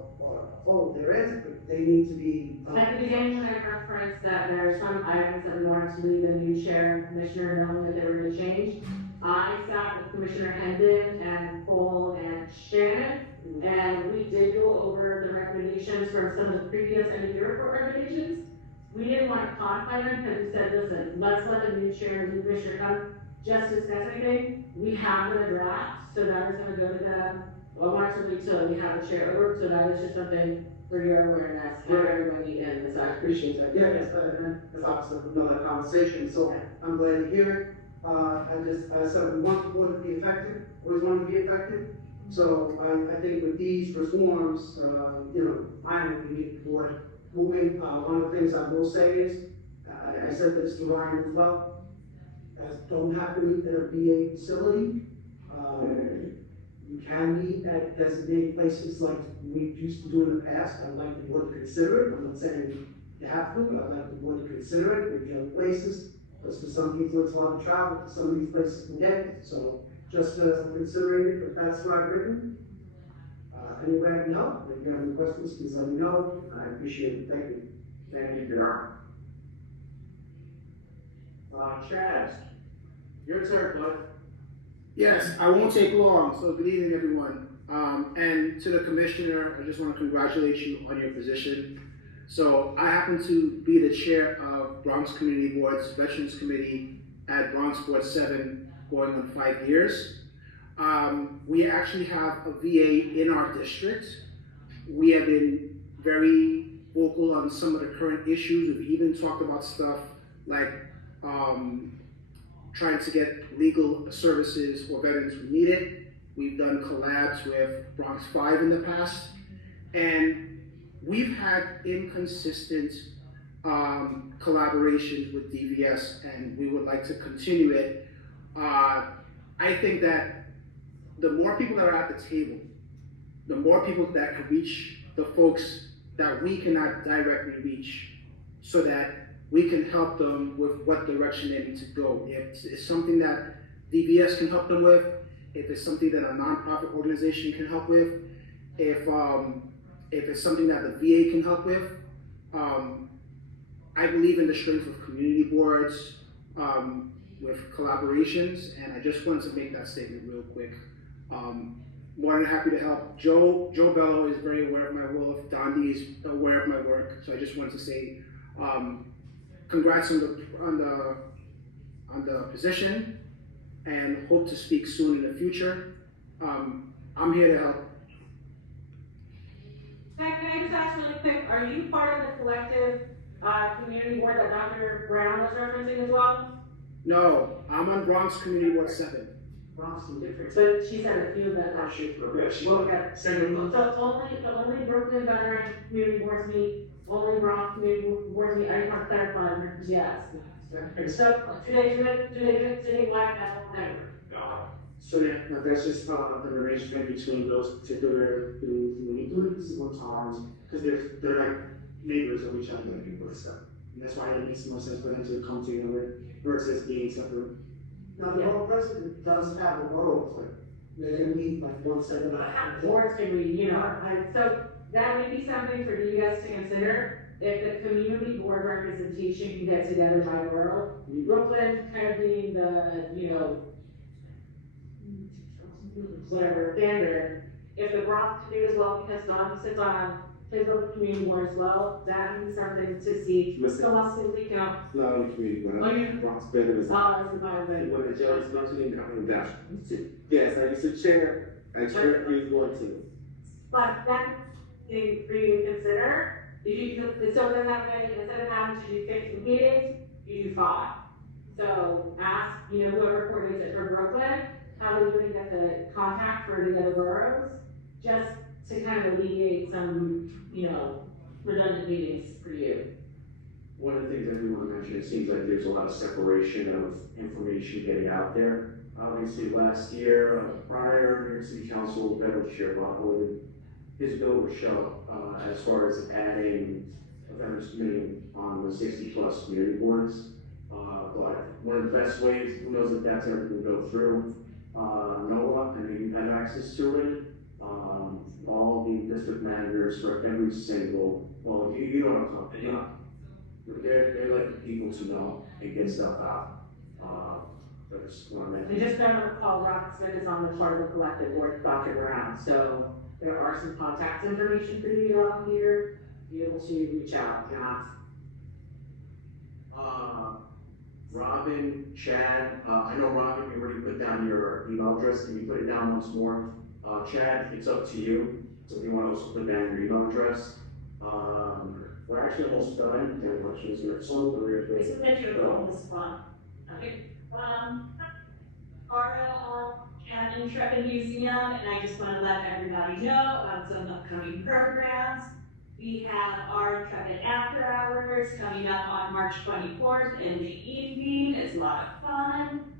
old, they're antiquated, they need to be. At the beginning, when I referenced that there are some items that we wanted to leave the new chair and commissioner knowing that they were going to change, I sat with Commissioner Hendon and Cole and Shannon, and we did go over the recommendations from some of the previous end of year report recommendations. We didn't want to codify them because we said, listen, let's let the new chair and the commissioner come just discuss anything. We have the draft, so that is going to go to them. I want to wait till we have a chair over, so that is just something for your awareness, for everybody, and so I appreciate that. Yeah, yes, that's obviously another conversation, so I'm glad to hear it. I said, we want the board to be effective, always want to be effective. So I think with these reforms, finally we need the board moving. One of the things I will say is, I said this to Ryan as well, don't have to meet their VA facility. You can meet at designated places like we used to do in the past. I'd like the board to consider it. I'm not saying you have to, but I'd like the board to consider it. Maybe other places, because for some people it's a lot of travel, to some of these places can get it. So just considering it, but that's what I've written. Anyway, I can help. If you have any questions, please let me know. I appreciate it. Thank you. Thank you, Darren. Chaz, your turn, bud. Yes, I won't take long, so good evening, everyone. And to the commissioner, I just want to congratulate you on your position. So I happen to be the chair of Bronx Community Board's Veterans Committee at Bronx Board 7 going on 5 years. We actually have a VA in our district. We have been very vocal on some of the current issues. We've even talked about stuff like trying to get legal services for veterans who need it. We've done collabs with Bronx 5 in the past, and we've had inconsistent collaborations with DVS, and we would like to continue it. I think that the more people that are at the table, the more people that can reach the folks that we cannot directly reach, so that we can help them with what direction they need to go. If it's something that DVS can help them with, if it's something that a nonprofit organization can help with, if it's something that the VA can help with, I believe in the strength of community boards with collaborations, and I just wanted to make that statement real quick. More than happy to help. Joe Bello is very aware of my work. Dondi is aware of my work. So I just wanted to say, congrats on the position, and hope to speak soon in the future. I'm here to help. Can I just ask really quick, are you part of the collective community board that Dr. Brown was referencing as well? No, I'm on Bronx Community Board 7. Bronx is different, but she said a few that are well, okay. So only Brooklyn Veteran Community Boards meet, only Bronx Community Boards meet. I just want to clarify, yes. So do they black out never? No. So yeah, no, that's just the arrangement between those particular community groups sometimes, because they're like neighbors of each other and people and stuff. And that's why it makes more sense for them to come together versus being separate. Now, the whole president does have a borough clerk. They can meet like once every month. Boards can be, so that may be something for you guys to consider. If the community board representation can get together by borough, Brooklyn kind of being the, whatever standard. If the Bronx can do as well, because Don sits on his own community board as well, that would be something to see. So let's see if we can. Not only community, but Oh, yeah. Bronx Veterans. When the jail is mentioning, coming down. Yes, I used to chair, I chair youth board too. But that thing for you to consider, so then that way, instead of having to do 15 meetings, you do 5. So ask, whoever coordinates it for Brooklyn, how do you get the contact for the other boroughs, just to kind of alleviate some, redundant meetings for you. One of the things I do want to mention, it seems like there's a lot of separation of information getting out there. Obviously, last year, prior New York City Council Veterans Chair Rob Williams, his bill was shelved as far as adding a veterans committee on the 60+ community boards. But one of the best ways, who knows if that's ever going to go through, NOAA, and you have access to it. All the district managers for every single, well, you know what I'm talking about. They're like the people to know and get stuff out. I just want to mention. And just don't recall, Rock Smith is on the part of the collective board with Dr. Brown, so there are some contact information for you on here, be able to reach out, Robin, Chad, I know Robin, you already put down your email address. Can you put it down once more? Chad, it's up to you. So if you want to also put down your email address. We're actually almost done. Any questions here? So This is meant to go on this spot. Okay. Carla at Intrepid Museum, and I just want to let everybody know about some upcoming programs. We have our Intrepid After Hours coming up on March 24th in the evening. It's a lot of fun.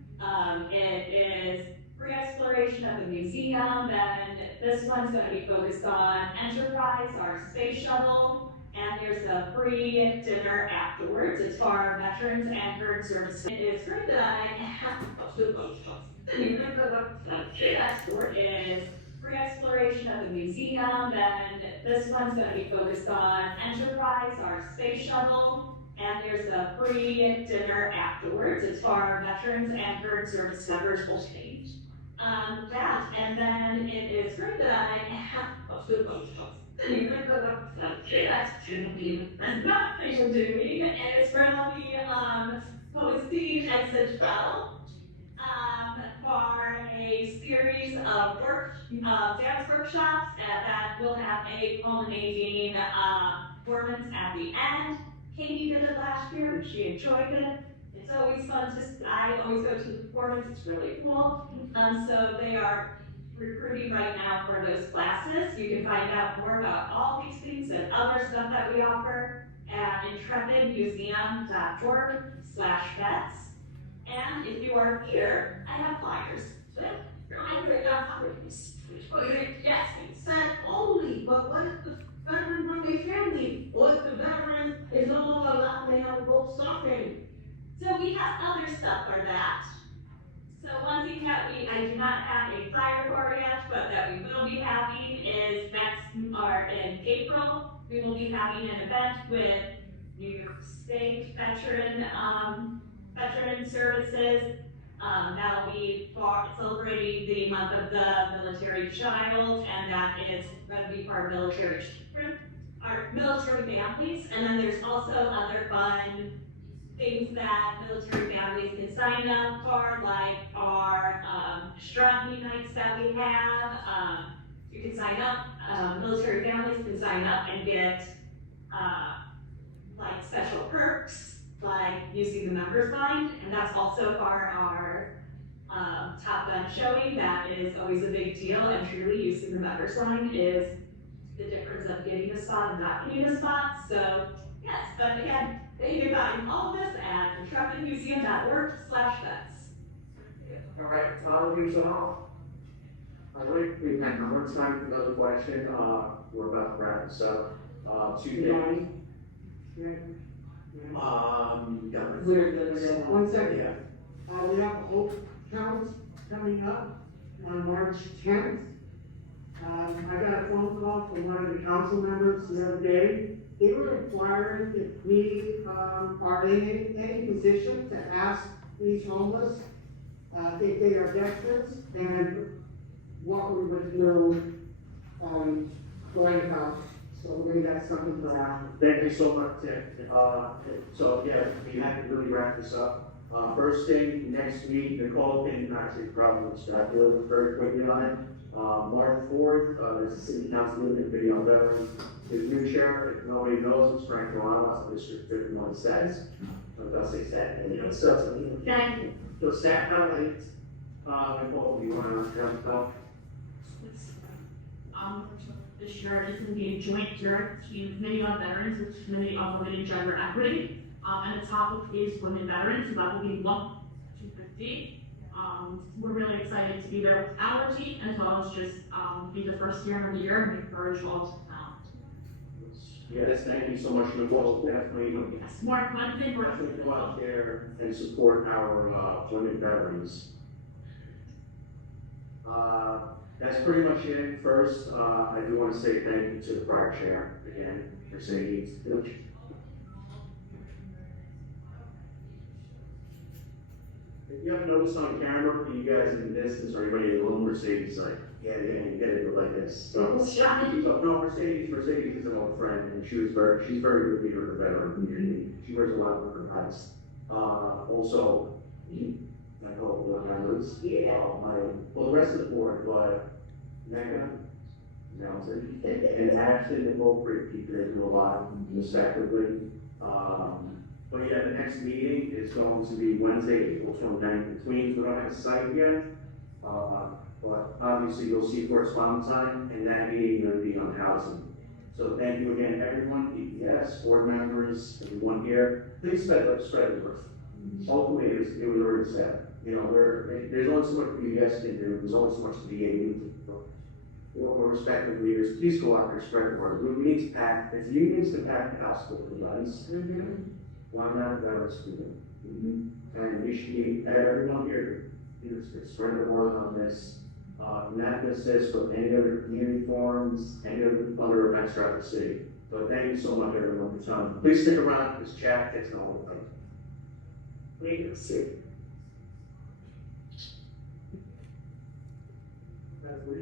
It is free exploration of the museum, and this one's going to be focused on Enterprise, our space shuttle, and there's a free dinner afterwards. It's for our veterans and current service. It is great that I have Export is free exploration of the museum, and this one's going to be focused on Enterprise, our space shuttle, and there's a free dinner afterwards. It's for our veterans and current service members. Will change. And then it is great that I have That's nothing doing, and it's from the posting at Sedgeville for a series of dance workshops that will have a culminating performance at the end. Katie did it last year, she enjoyed it. It's always fun I always go to the performance, it's really cool. So they are recruiting right now for those classes. You can find out more about all these things and other stuff that we offer at intrepidmuseum.org/vets. And if you are here, I have flyers. Yes, Said only, but what if the veteran from their family, or if the veteran is no longer allowed to have both stopping? So we have other stuff for that. So one thing that I do not have a flyer for yet, but that we will be having is in April, we will be having an event with New York State Veteran Services. That'll be for celebrating the month of the military child, and that is going to be for our military children, our military families. And then there's also other fun things that military families can sign up for, like our astronomy nights that we have. You can sign up, military families can sign up and get like special perks, like using the members line, and that's also for our Top Gun showing. That is always a big deal, and truly using the members line is the difference of getting a spot and not getting a spot. So yes, but again, you can find all of this at intrepidmuseum.org/vets. All right, here's all. All right, we have no more time for another question. We're about to wrap this up. Tuesday. One second. We have Hope Counts coming up on March 10th. I got a phone call from one of the council members the other day. They were inquiring if we are in any position to ask these homeless if they are desperate and what we would do going about. So maybe that's something for that. Thank you so much, Tim. So yeah, we have to really wrap this up. First thing, next week, Nicole can actually probably start doing very quickly on it. March 4th, there's a city council meeting, video veterans. His new chair, if nobody knows, it's Frank Delano, District 51 says. They'll say that, and so staff highlights, Nicole, do you want to jump up? This year is going to be a joint European Committee on Veterans, which is Committee on Women and Gender Equity. And the topic is women veterans, so that will be 1-250. We're really excited to be there with our team, as well as just be the first year of the year and encourage you all to come. Yes, thank you so much, Nicole. Definitely. Yes, more content. Definitely go out there and support our women veterans. That's pretty much it. First, I do want to say thank you to the prior chair again, Mercedes. If you haven't noticed on camera, for you guys in the distance or anybody in the room, Mercedes like, yeah, you get it like this. So no, Mercedes is an old friend, and she's very good leader of the veteran community. She wears a lot of different hats. Also, I call board members. The rest of the board, but Mega, Nelson, and Ashton, and both great people that do a lot respectively. But yeah, the next meeting is going to be Wednesday, April 29th in Queens. We don't have a site yet, but obviously you'll see correspondence on it, and that meeting will be on housing. So thank you again, everyone, PPS, board members, everyone here. Please spread the word. Ultimately, it was already said. You know, there's only so much you guys can do. There's only so much to be able to do. We're respecting leaders. Please go out there, spread the word. We need to pack. If you need to pack the house with the guns, why not veterans student? And we should be everyone here. Spread the word on this. Not just this, but any other community forums, any other events throughout the city. So thank you so much, everyone, for coming. Please stick around. This chat gets going. Thank you. That's what